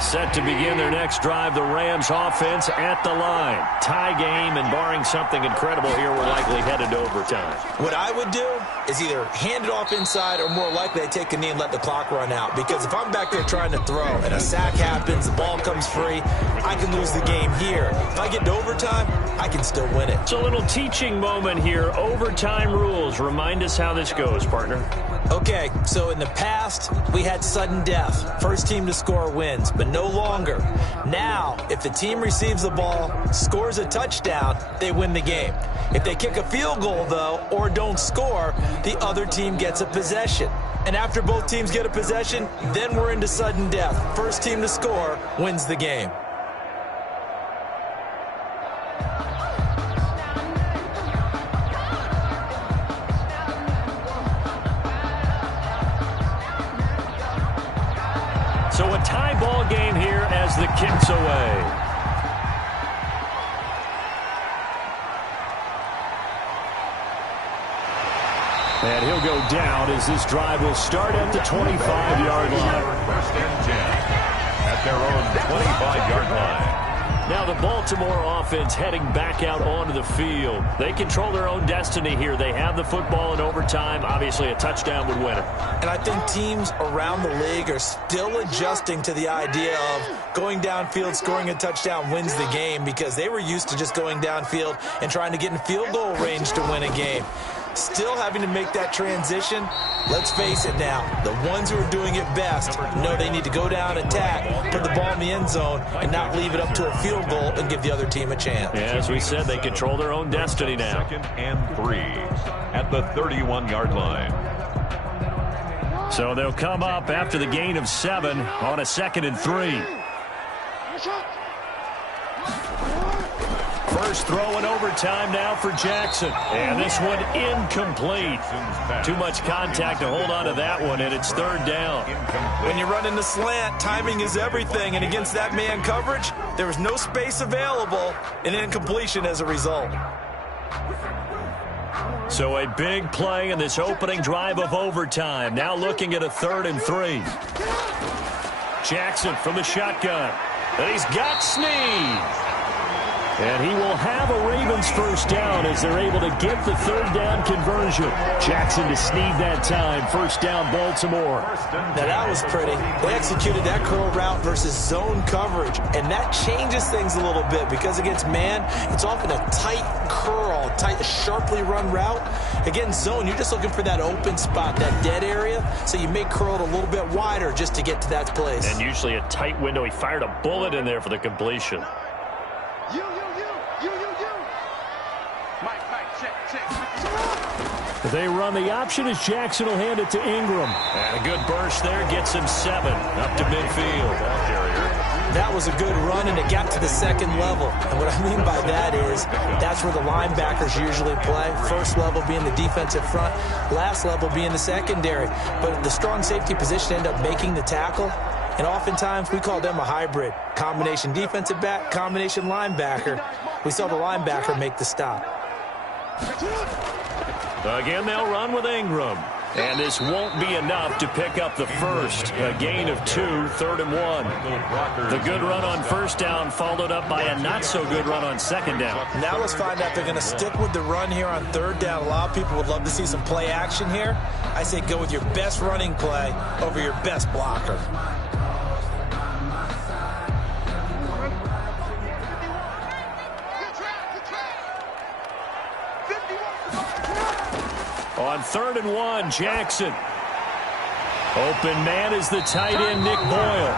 Set to begin their next drive, the Rams offense at the line. Tie game, and barring something incredible here, we're likely headed to overtime. What I would do is either hand it off inside or more likely I take a knee and let the clock run out. Because if I'm back there trying to throw and a sack happens, the ball comes free, I can lose the game here. If I get to overtime, I can still win it. It's a little teaching moment here. Overtime rules. Remind us how this goes, partner. Okay, so in the past, we had sudden death. First team to score wins, but no longer. Now, if the team receives the ball, scores a touchdown, they win the game. If they kick a field goal, though, or don't score, the other team gets a possession. And after both teams get a possession, then we're into sudden death. First team to score wins the game. So a tie ball game here as the kick's away. And he'll go down as this drive will start at the 25-yard line. First and 10 at their own 25-yard line. Now the Baltimore offense heading back out onto the field. They control their own destiny here. They have the football in overtime. Obviously, a touchdown would win it. And I think teams around the league are still adjusting to the idea of going downfield, scoring a touchdown wins the game, because they were used to just going downfield and trying to get in field goal range to win a game. Still having to make that transition. Let's face it now, the ones who are doing it best know they need to go down, attack, put the ball in the end zone, and not leave it up to a field goal and give the other team a chance. Yeah, as we said, they control their own destiny now. Second and 3 at the 31-yard line. So they'll come up after the gain of 7 on a 2nd and 3. First throw in overtime now for Jackson. And this one incomplete. Too much contact to hold on to that one, and it's 3rd down. When you run in the slant, timing is everything. And against that man coverage, there was no space available, and incompletion as a result. So a big play in this opening drive of overtime. Now looking at a 3rd and 3. Jackson from the shotgun. And he's got Snead. And he will have a Ravens first down as they're able to get the 3rd down conversion. Jackson to Snead that time. First down, Baltimore. Now that was pretty. They executed that curl route versus zone coverage, and that changes things a little bit because against man, it's often a tight curl, tight, sharply run route. Against zone, you're just looking for that open spot, that dead area, so you may curl it a little bit wider just to get to that place. And usually a tight window. He fired a bullet in there for the completion. They run the option as Jackson will hand it to Ingram. And a good burst there gets him 7 up to midfield. That was a good run, and it got to the 2nd level. And what I mean by that is that's where the linebackers usually play. First level being the defensive front, last level being the secondary. But the strong safety position ended up making the tackle. And oftentimes we call them a hybrid. Combination defensive back, combination linebacker. We saw the linebacker make the stop. Again, they'll run with Ingram. And this won't be enough to pick up the first. A gain of 2, 3rd and 1. The good run on first down followed up by a not-so-good run on 2nd down. Now let's find out if they're going to stick with the run here on 3rd down. A lot of people would love to see some play action here. I say go with your best running play over your best blocker. On 3rd and 1, Jackson. Open man is the tight end, Nick Boyle.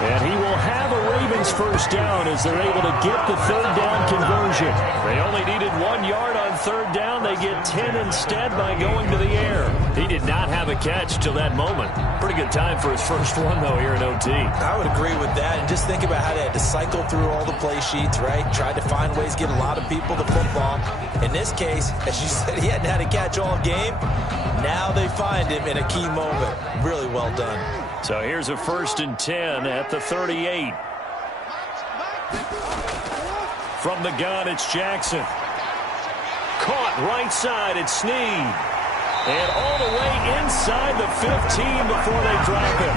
And he will have a Ravens first down as they're able to get the 3rd down conversion. They only needed 1 yard on 3rd down. They get 10 instead by going to the air. He did not have a catch till that moment. Pretty good time for his first one, though, here in OT. I would agree with that. And just think about how they had to cycle through all the play sheets, right? Tried to find ways to get a lot of people to football. In this case, as you said, he hadn't had a catch all game. Now they find him in a key moment. Really well done. So here's a 1st and 10 at the 38. From the gun, it's Jackson. Caught right side, it's Snead. And all the way inside the 15 before they drop it.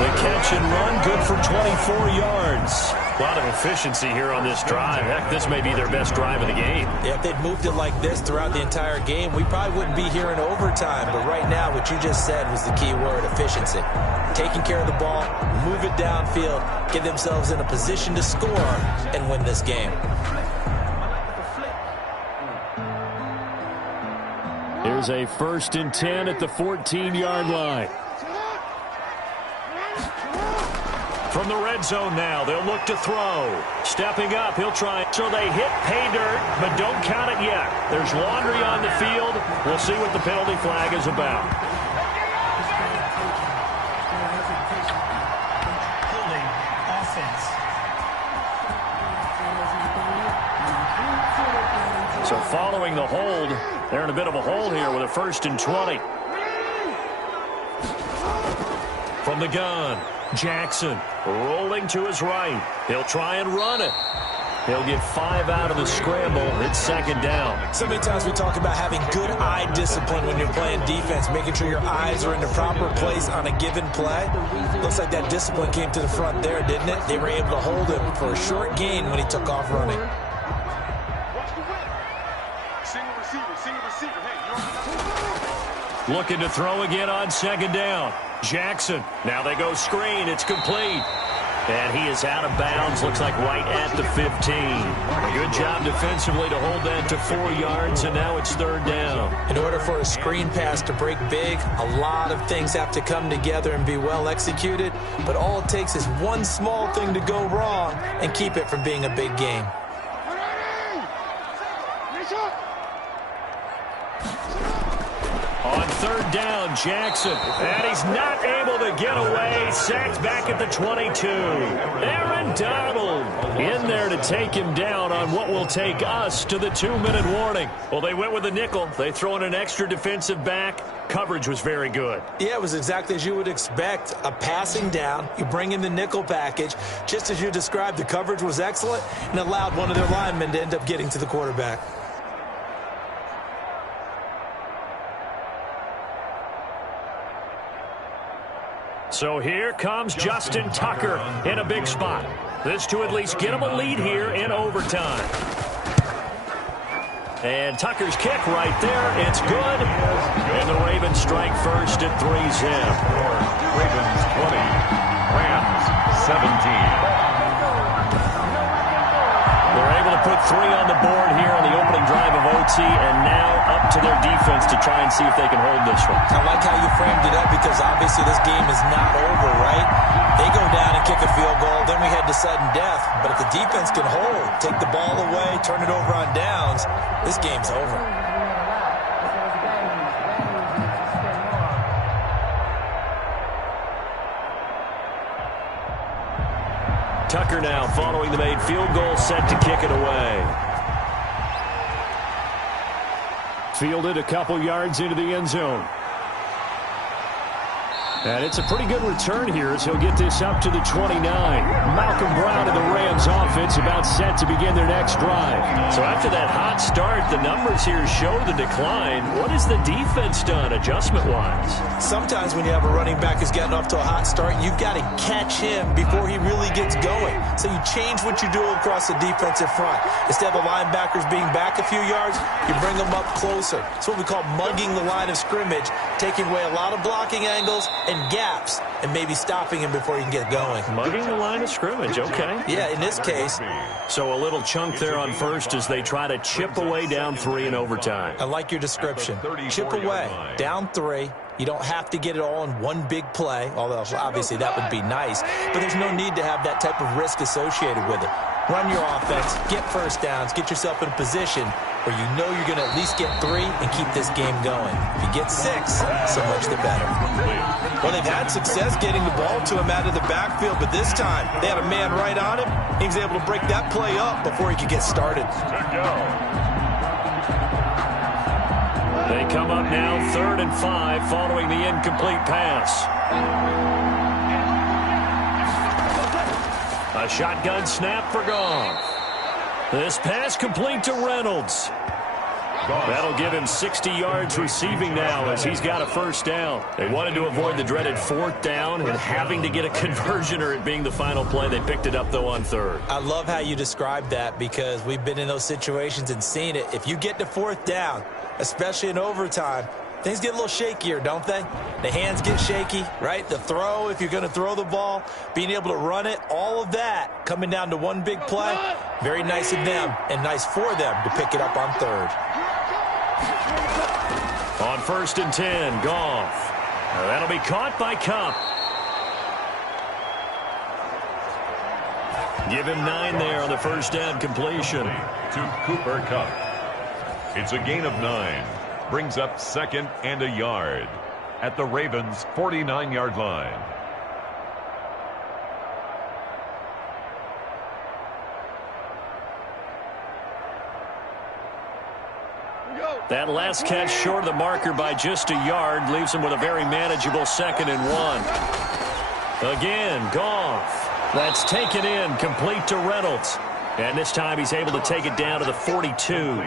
The catch and run, good for 24 yards. A lot of efficiency here on this drive. Heck, this may be their best drive of the game. Yeah, if they'd moved it like this throughout the entire game, we probably wouldn't be here in overtime. But right now, what you just said was the key word, efficiency. Taking care of the ball, move it downfield, get themselves in a position to score, and win this game. Here's a 1st and 10 at the 14-yard line. From the red zone now, they'll look to throw. Stepping up, he'll try. So they hit pay dirt, but don't count it yet. There's laundry on the field. We'll see what the penalty flag is about. Holding offense. So following the hold, they're in a bit of a hole here with a 1st and 20. From the gun, Jackson rolling to his right. He'll try and run it. He'll get 5 out of the scramble. It's 2nd down. So many times we talk about having good eye discipline when you're playing defense, making sure your eyes are in the proper place on a given play. Looks like that discipline came to the front there, didn't it? They were able to hold him for a short gain when he took off running. Looking to throw again on 2nd down. Jackson. Now they go screen. It's complete. And he is out of bounds. Looks like right at the 15. Good job defensively to hold that to 4 yards, and now it's 3rd down. In order for a screen pass to break big, a lot of things have to come together and be well executed. But all it takes is one small thing to go wrong and keep it from being a big game. On 3rd down, Jackson. And he's not able to get away. Sacked back at the 22. Aaron Donald in there to take him down on what will take us to the 2-minute warning. Well, they went with a nickel. They throw in an extra defensive back. Coverage was very good. Yeah, it was exactly as you would expect. A passing down. You bring in the nickel package. Just as you described, the coverage was excellent and allowed one of their linemen to end up getting to the quarterback. So here comes Justin Tucker in a big spot. This to at least get him a lead here in overtime. And Tucker's kick right there. It's good. And the Ravens strike first at 3-zip. Ravens 20, Rams 17. They're able to put 3 on the board here on the opening drive of OT, and now up to their defense to try and see if they can hold this one. I like how you framed it up because obviously this game is not over, right? They go down and kick a field goal, then we head to sudden death. But if the defense can hold, take the ball away, turn it over on downs, this game's over. Tucker now following the made field goal, set to kick it away. Fielded a couple yards into the end zone. And it's a pretty good return here as he'll get this up to the 29. Malcolm Brown and the Rams offense about set to begin their next drive. So after that hot start, the numbers here show the decline. What has the defense done adjustment-wise? Sometimes when you have a running back who's gotten off to a hot start, you've got to catch him before he really gets going. So you change what you do across the defensive front. Instead of the linebackers being back a few yards, you bring them up closer. It's what we call mugging the line of scrimmage, taking away a lot of blocking angles and gaps, and maybe stopping him before he can get going. Mugging the line of scrimmage, okay. Yeah, in this case. So a little chunk there on first as they try to chip away down 3 in overtime. I like your description. Chip away, down 3. You don't have to get it all in one big play, although obviously that would be nice. But there's no need to have that type of risk associated with it. Run your offense, get first downs, get yourself in a position where you know you're going to at least get 3 and keep this game going. If you get 6, so much the better. Well, they've had success getting the ball to him out of the backfield, but this time they had a man right on him. He was able to break that play up before he could get started. They come up now 3rd and 5 following the incomplete pass. A shotgun snap for Goff. This pass complete to Reynolds. That'll give him 60 yards receiving now as he's got a first down. They wanted to avoid the dreaded fourth down and having to get a conversion or it being the final play. They picked it up, though, on third. I love how you described that because we've been in those situations and seen it. If you get to fourth down, especially in overtime, things get a little shakier, don't they? The hands get shaky, right? The throw, if you're going to throw the ball, being able to run it, all of that coming down to one big play. Very nice of them and nice for them to pick it up on third. On 1st and 10, Goff. That'll be caught by Kupp. Give him 9 there on the first down completion. To Cooper Kupp. It's a gain of 9. Brings up 2nd and a yard at the Ravens' 49-yard line. That last catch short of the marker by just a yard leaves him with a very manageable 2nd and 1. Again, Goff. That's taken in, complete to Reynolds. And this time he's able to take it down to the 42.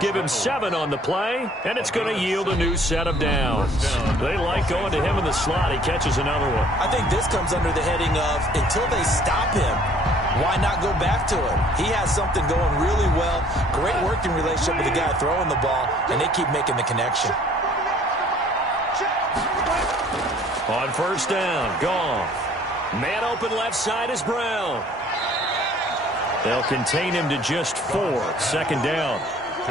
Give him 7 on the play, and it's going to yield a new set of downs. They like going to him in the slot. He catches another one. I think this comes under the heading of until they stop him, why not go back to him? He has something going really well. Great working relationship with the guy throwing the ball, and they keep making the connection. On 1st down, Goff. Man open left side is Brown. They'll contain him to just 4. 2nd down.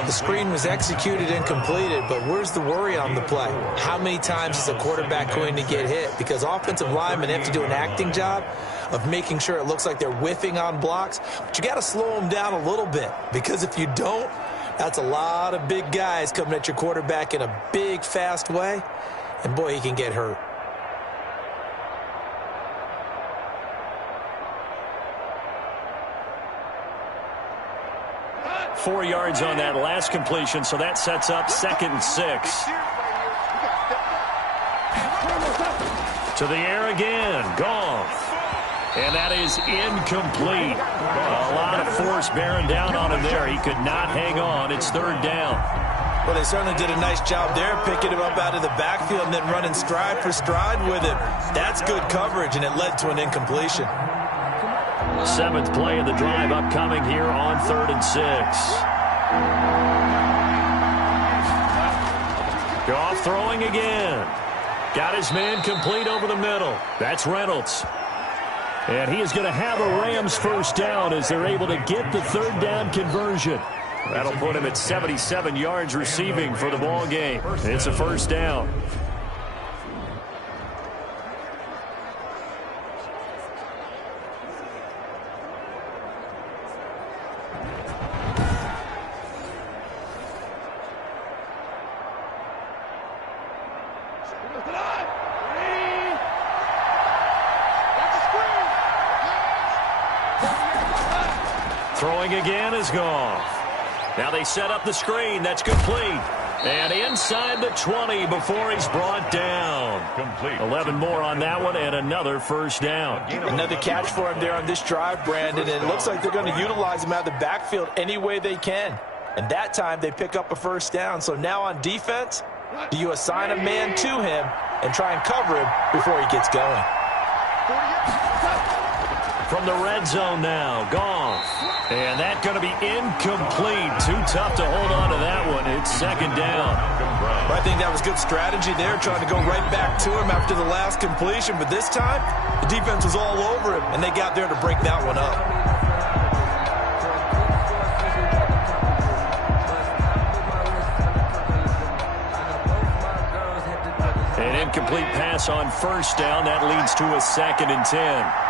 The screen was executed and completed, but where's the worry on the play? How many times is a quarterback going to get hit? Because offensive linemen have to do an acting job of making sure it looks like they're whiffing on blocks. But you got to slow them down a little bit, because if you don't, that's a lot of big guys coming at your quarterback in a big, fast way. And, boy, he can get hurt. Four yards on that last completion, so that sets up 2nd and 6. To the air again, Goff. And that is incomplete. A lot of force bearing down on him there. He could not hang on. It's 3rd down. Well, they certainly did a nice job there, picking him up out of the backfield and then running stride for stride with him. That's good coverage, and it led to an incompletion. 7th play of the drive upcoming here on 3rd and 6. Goff throwing again. Got his man complete over the middle. That's Reynolds. And he is going to have a Rams first down as they're able to get the 3rd down conversion. That'll put him at 77 yards receiving for the ball game. It's a first down. Throwing again is Goff. Now they set up the screen. That's complete. And inside the 20 before he's brought down. Complete. 11 more on that one and another first down. Another catch for him there on this drive, Brandon. And it looks like they're going to utilize him out of the backfield any way they can. And that time they pick up a first down. So now on defense, do you assign a man to him and try and cover him before he gets going? From the red zone now, Goff. And that's going to be incomplete. Too tough to hold on to that one. It's 2nd down. Well, I think that was good strategy there, trying to go right back to him after the last completion. But this time, the defense was all over him, and they got there to break that one up. An incomplete pass on first down. That leads to a 2nd and 10.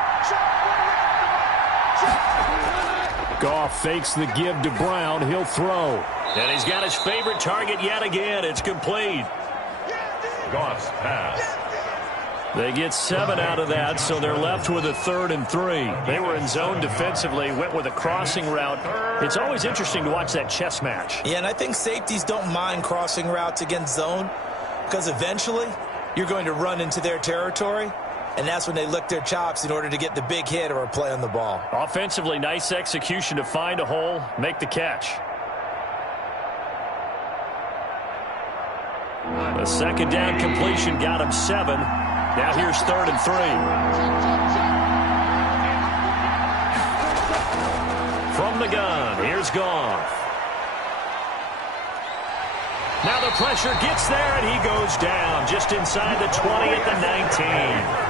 Goff fakes the give to Brown. He'll throw. And he's got his favorite target yet again. It's complete. Goff's pass. They get 7 out of that, so they're left with a 3rd and 3. They were in zone defensively, went with a crossing route. It's always interesting to watch that chess match. Yeah, and I think safeties don't mind crossing routes against zone because eventually you're going to run into their territory. And that's when they lick their chops in order to get the big hit or a play on the ball. Offensively, nice execution to find a hole, make the catch. A second down completion got him 7. Now here's 3rd and 3. From the gun, here's Goff. Now the pressure gets there, and he goes down just inside the 20 at the 19.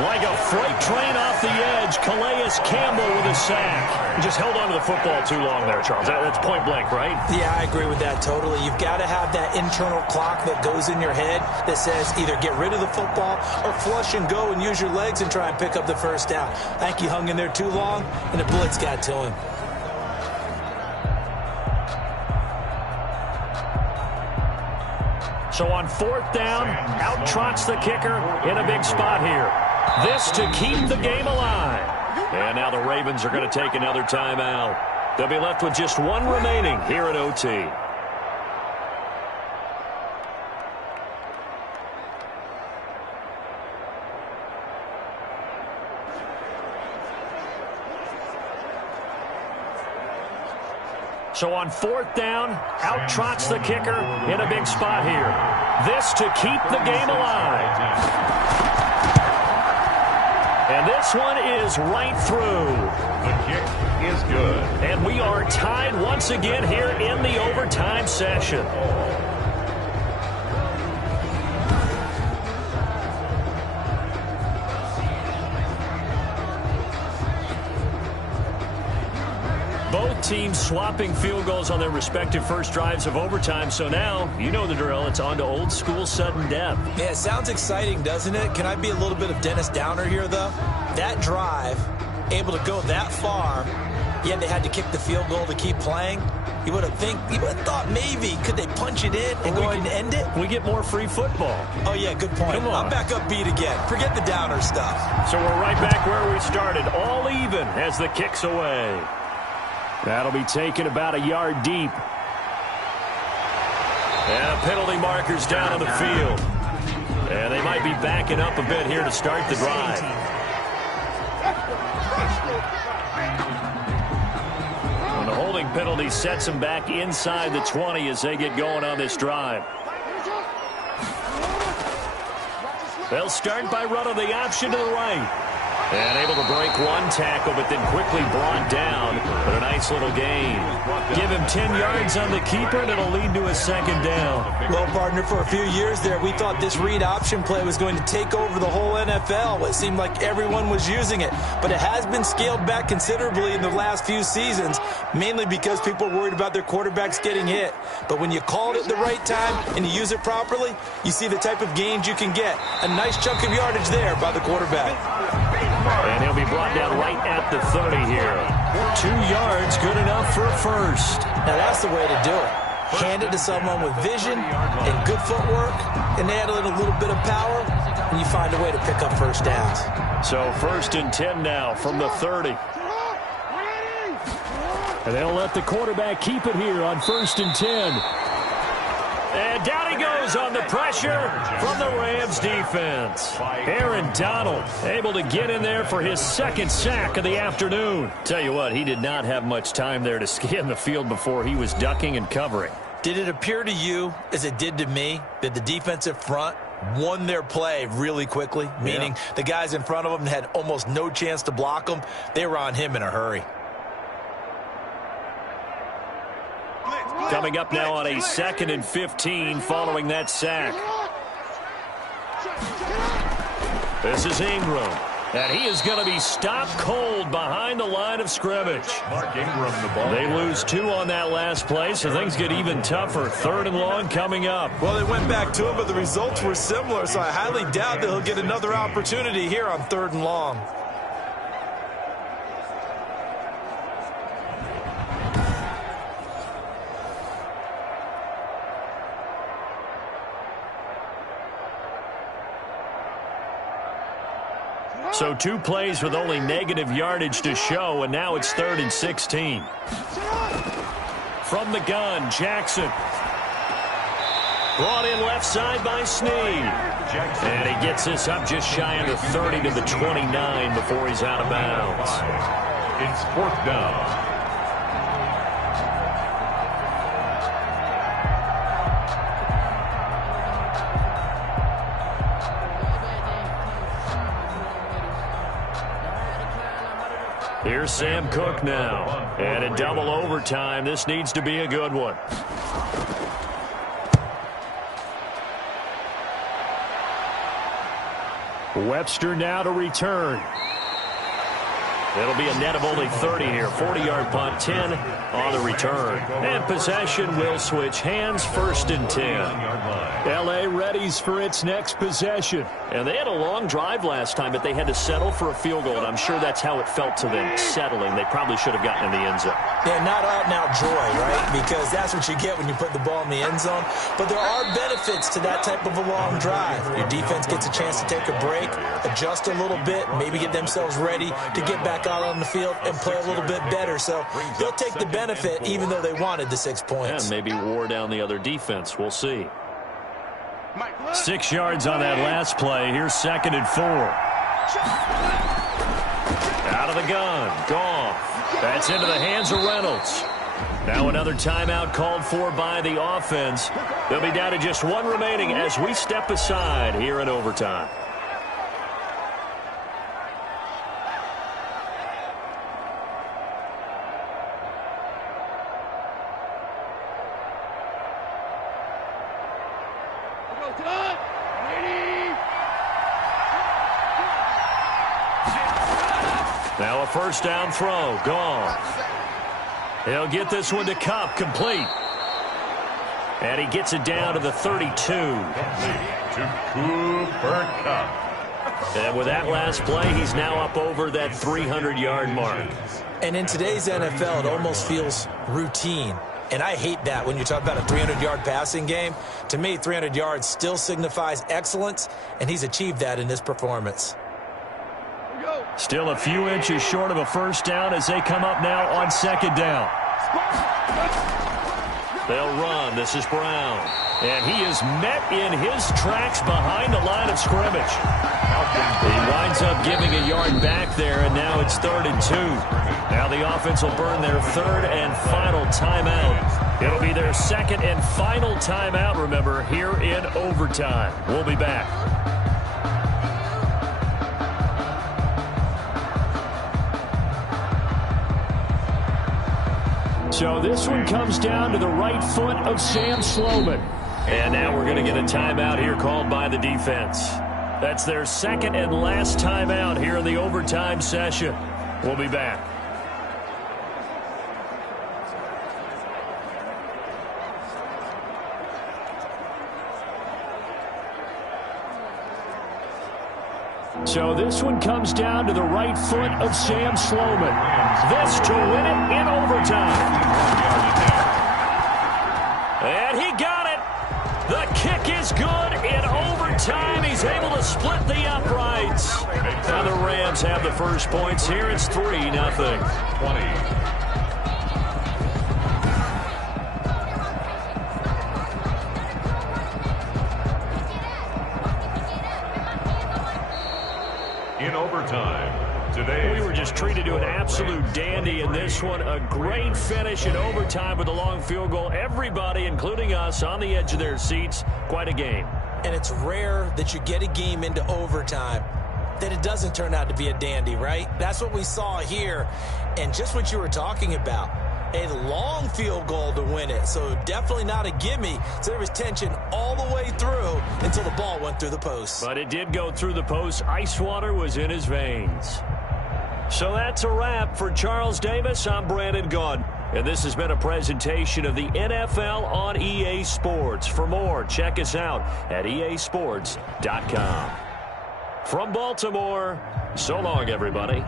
Like a freight train off the edge, Calais Campbell with a sack. He just held on to the football too long there, Charles. That's point blank, right? Yeah, I agree with that totally. You've got to have that internal clock that goes in your head that says either get rid of the football or flush and go and use your legs and try and pick up the first down. I think he hung in there too long, and the blitz got to him. So on 4th down, out trots the kicker in a big spot here. This to keep the game alive. And now the Ravens are going to take another timeout. They'll be left with just one remaining here at OT. So on 4th down, out trots the kicker in a big spot here. This to keep the game alive. And this one is right through. The kick is good. And we are tied once again here in the overtime session. Both teams swapping field goals on their respective first drives of overtime. So now, you know the drill. It's on to old school sudden death. Yeah, it sounds exciting, doesn't it? Can I be a little bit of Dennis Downer here, though? That drive, able to go that far, yet they had to kick the field goal to keep playing. You would have thought maybe could they punch it in and go ahead and end it? We get more free football. Oh, yeah, good point. Come on. I'm back up beat again. Forget the Downer stuff. So we're right back where we started, all even as the kick's away. That'll be taken about a yard deep. And penalty markers down on the field. And they might be backing up a bit here to start the drive. And the holding penalty sets them back inside the 20 as they get going on this drive. They'll start by running the option to the right. And able to break one tackle, but then quickly brought down. But a nice little gain. Give him 10 yards on the keeper, and it'll lead to a second down. Well, partner, for a few years there, we thought this read option play was going to take over the whole NFL. It seemed like everyone was using it. But it has been scaled back considerably in the last few seasons, mainly because people are worried about their quarterbacks getting hit. But when you call it at the right time and you use it properly, you see the type of gains you can get. A nice chunk of yardage there by the quarterback. And he'll be brought down right at the 30 here. 2 yards, good enough for a first. Now that's the way to do it. Hand it to someone with vision and good footwork, and add a little bit of power, and you find a way to pick up first downs. So 1st and 10 now from the 30. And they'll let the quarterback keep it here on 1st and 10. And down he goes on the pressure from the Rams defense. Aaron Donald able to get in there for his 2nd sack of the afternoon. Tell you what, he did not have much time there to scan the field before he was ducking and covering. Did it appear to you, as it did to me, that the defensive front won their play really quickly? Meaning the guys in front of them had almost no chance to block them. They were on him in a hurry. Coming up now on a 2nd and 15 following that sack. This is Ingram. And he is going to be stopped cold behind the line of scrimmage. Mark Ingram, the ball. They lose 2 on that last play, so things get even tougher. 3rd and long coming up. Well, they went back to him, but the results were similar, so I highly doubt that he'll get another opportunity here on 3rd and long. So 2 plays with only negative yardage to show, and now it's 3rd and 16. From the gun, Jackson. Brought in left side by Snead. And he gets this up just shy of the 30 to the 29 before he's out of bounds. It's 4th down. Here's Sam Cook now. And in double overtime, this needs to be a good one. Webster now to return. It'll be a net of only 30 here. 40-yard punt, 10 on the return. And possession will switch hands, 1st and 10. L.A. readies for its next possession. And they had a long drive last time, but they had to settle for a field goal, and I'm sure that's how it felt to them, settling. They probably should have gotten in the end zone. Yeah, not out-and-out joy, right? Because that's what you get when you put the ball in the end zone. But there are benefits to that type of a long drive. Your defense gets a chance to take a break, adjust a little bit, maybe get themselves ready to get back out on the field and play a little bit better. So they'll take the benefit even though they wanted the 6 points. And maybe wore down the other defense. We'll see. 6 yards on that last play. Here's 2nd and 4. Out of the gun. Goff. That's into the hands of Reynolds. Now another timeout called for by the offense. They'll be down to just 1 remaining as we step aside here in overtime. Now a 1st down throw. Goff. He'll get this one to Kupp, complete. And he gets it down to the 32. To Cooper Kupp. And with that last play, he's now up over that 300-yard mark. And in today's NFL, it almost feels routine. And I hate that when you talk about a 300-yard passing game. To me, 300 yards still signifies excellence, and he's achieved that in this performance. Still a few inches short of a 1st down as they come up now on 2nd down. They'll run. This is Brown. And he is met in his tracks behind the line of scrimmage. He winds up giving a yard back there, and now it's 3rd and 2. Now the offense will burn their 3rd and final timeout. It'll be their 2nd and final timeout, remember, here in overtime. We'll be back. So this one comes down to the right foot of Sam Sloman. And now we're going to get a timeout here called by the defense. That's their 2nd and last timeout here in the overtime session. We'll be back. So this one comes down to the right foot of Sam Sloman. This to win it in overtime. And he got it. The kick is good in overtime. He's able to split the uprights. Now the Rams have the first points here. It's 3-0. 20. In overtime, today we were just treated to an absolute dandy in this one. A great finish in overtime with a long field goal. Everybody, including us, on the edge of their seats. Quite a game. And it's rare that you get a game into overtime that it doesn't turn out to be a dandy, right? That's what we saw here. And just what you were talking about, a long field goal to win it. So definitely not a gimme. So there was tension all the way through until the ball went through the post. But it did go through the post. Ice water was in his veins. So that's a wrap for Charles Davis. I'm Brandon Gaudin. And this has been a presentation of the NFL on EA Sports. For more, check us out at easports.com. From Baltimore, so long, everybody.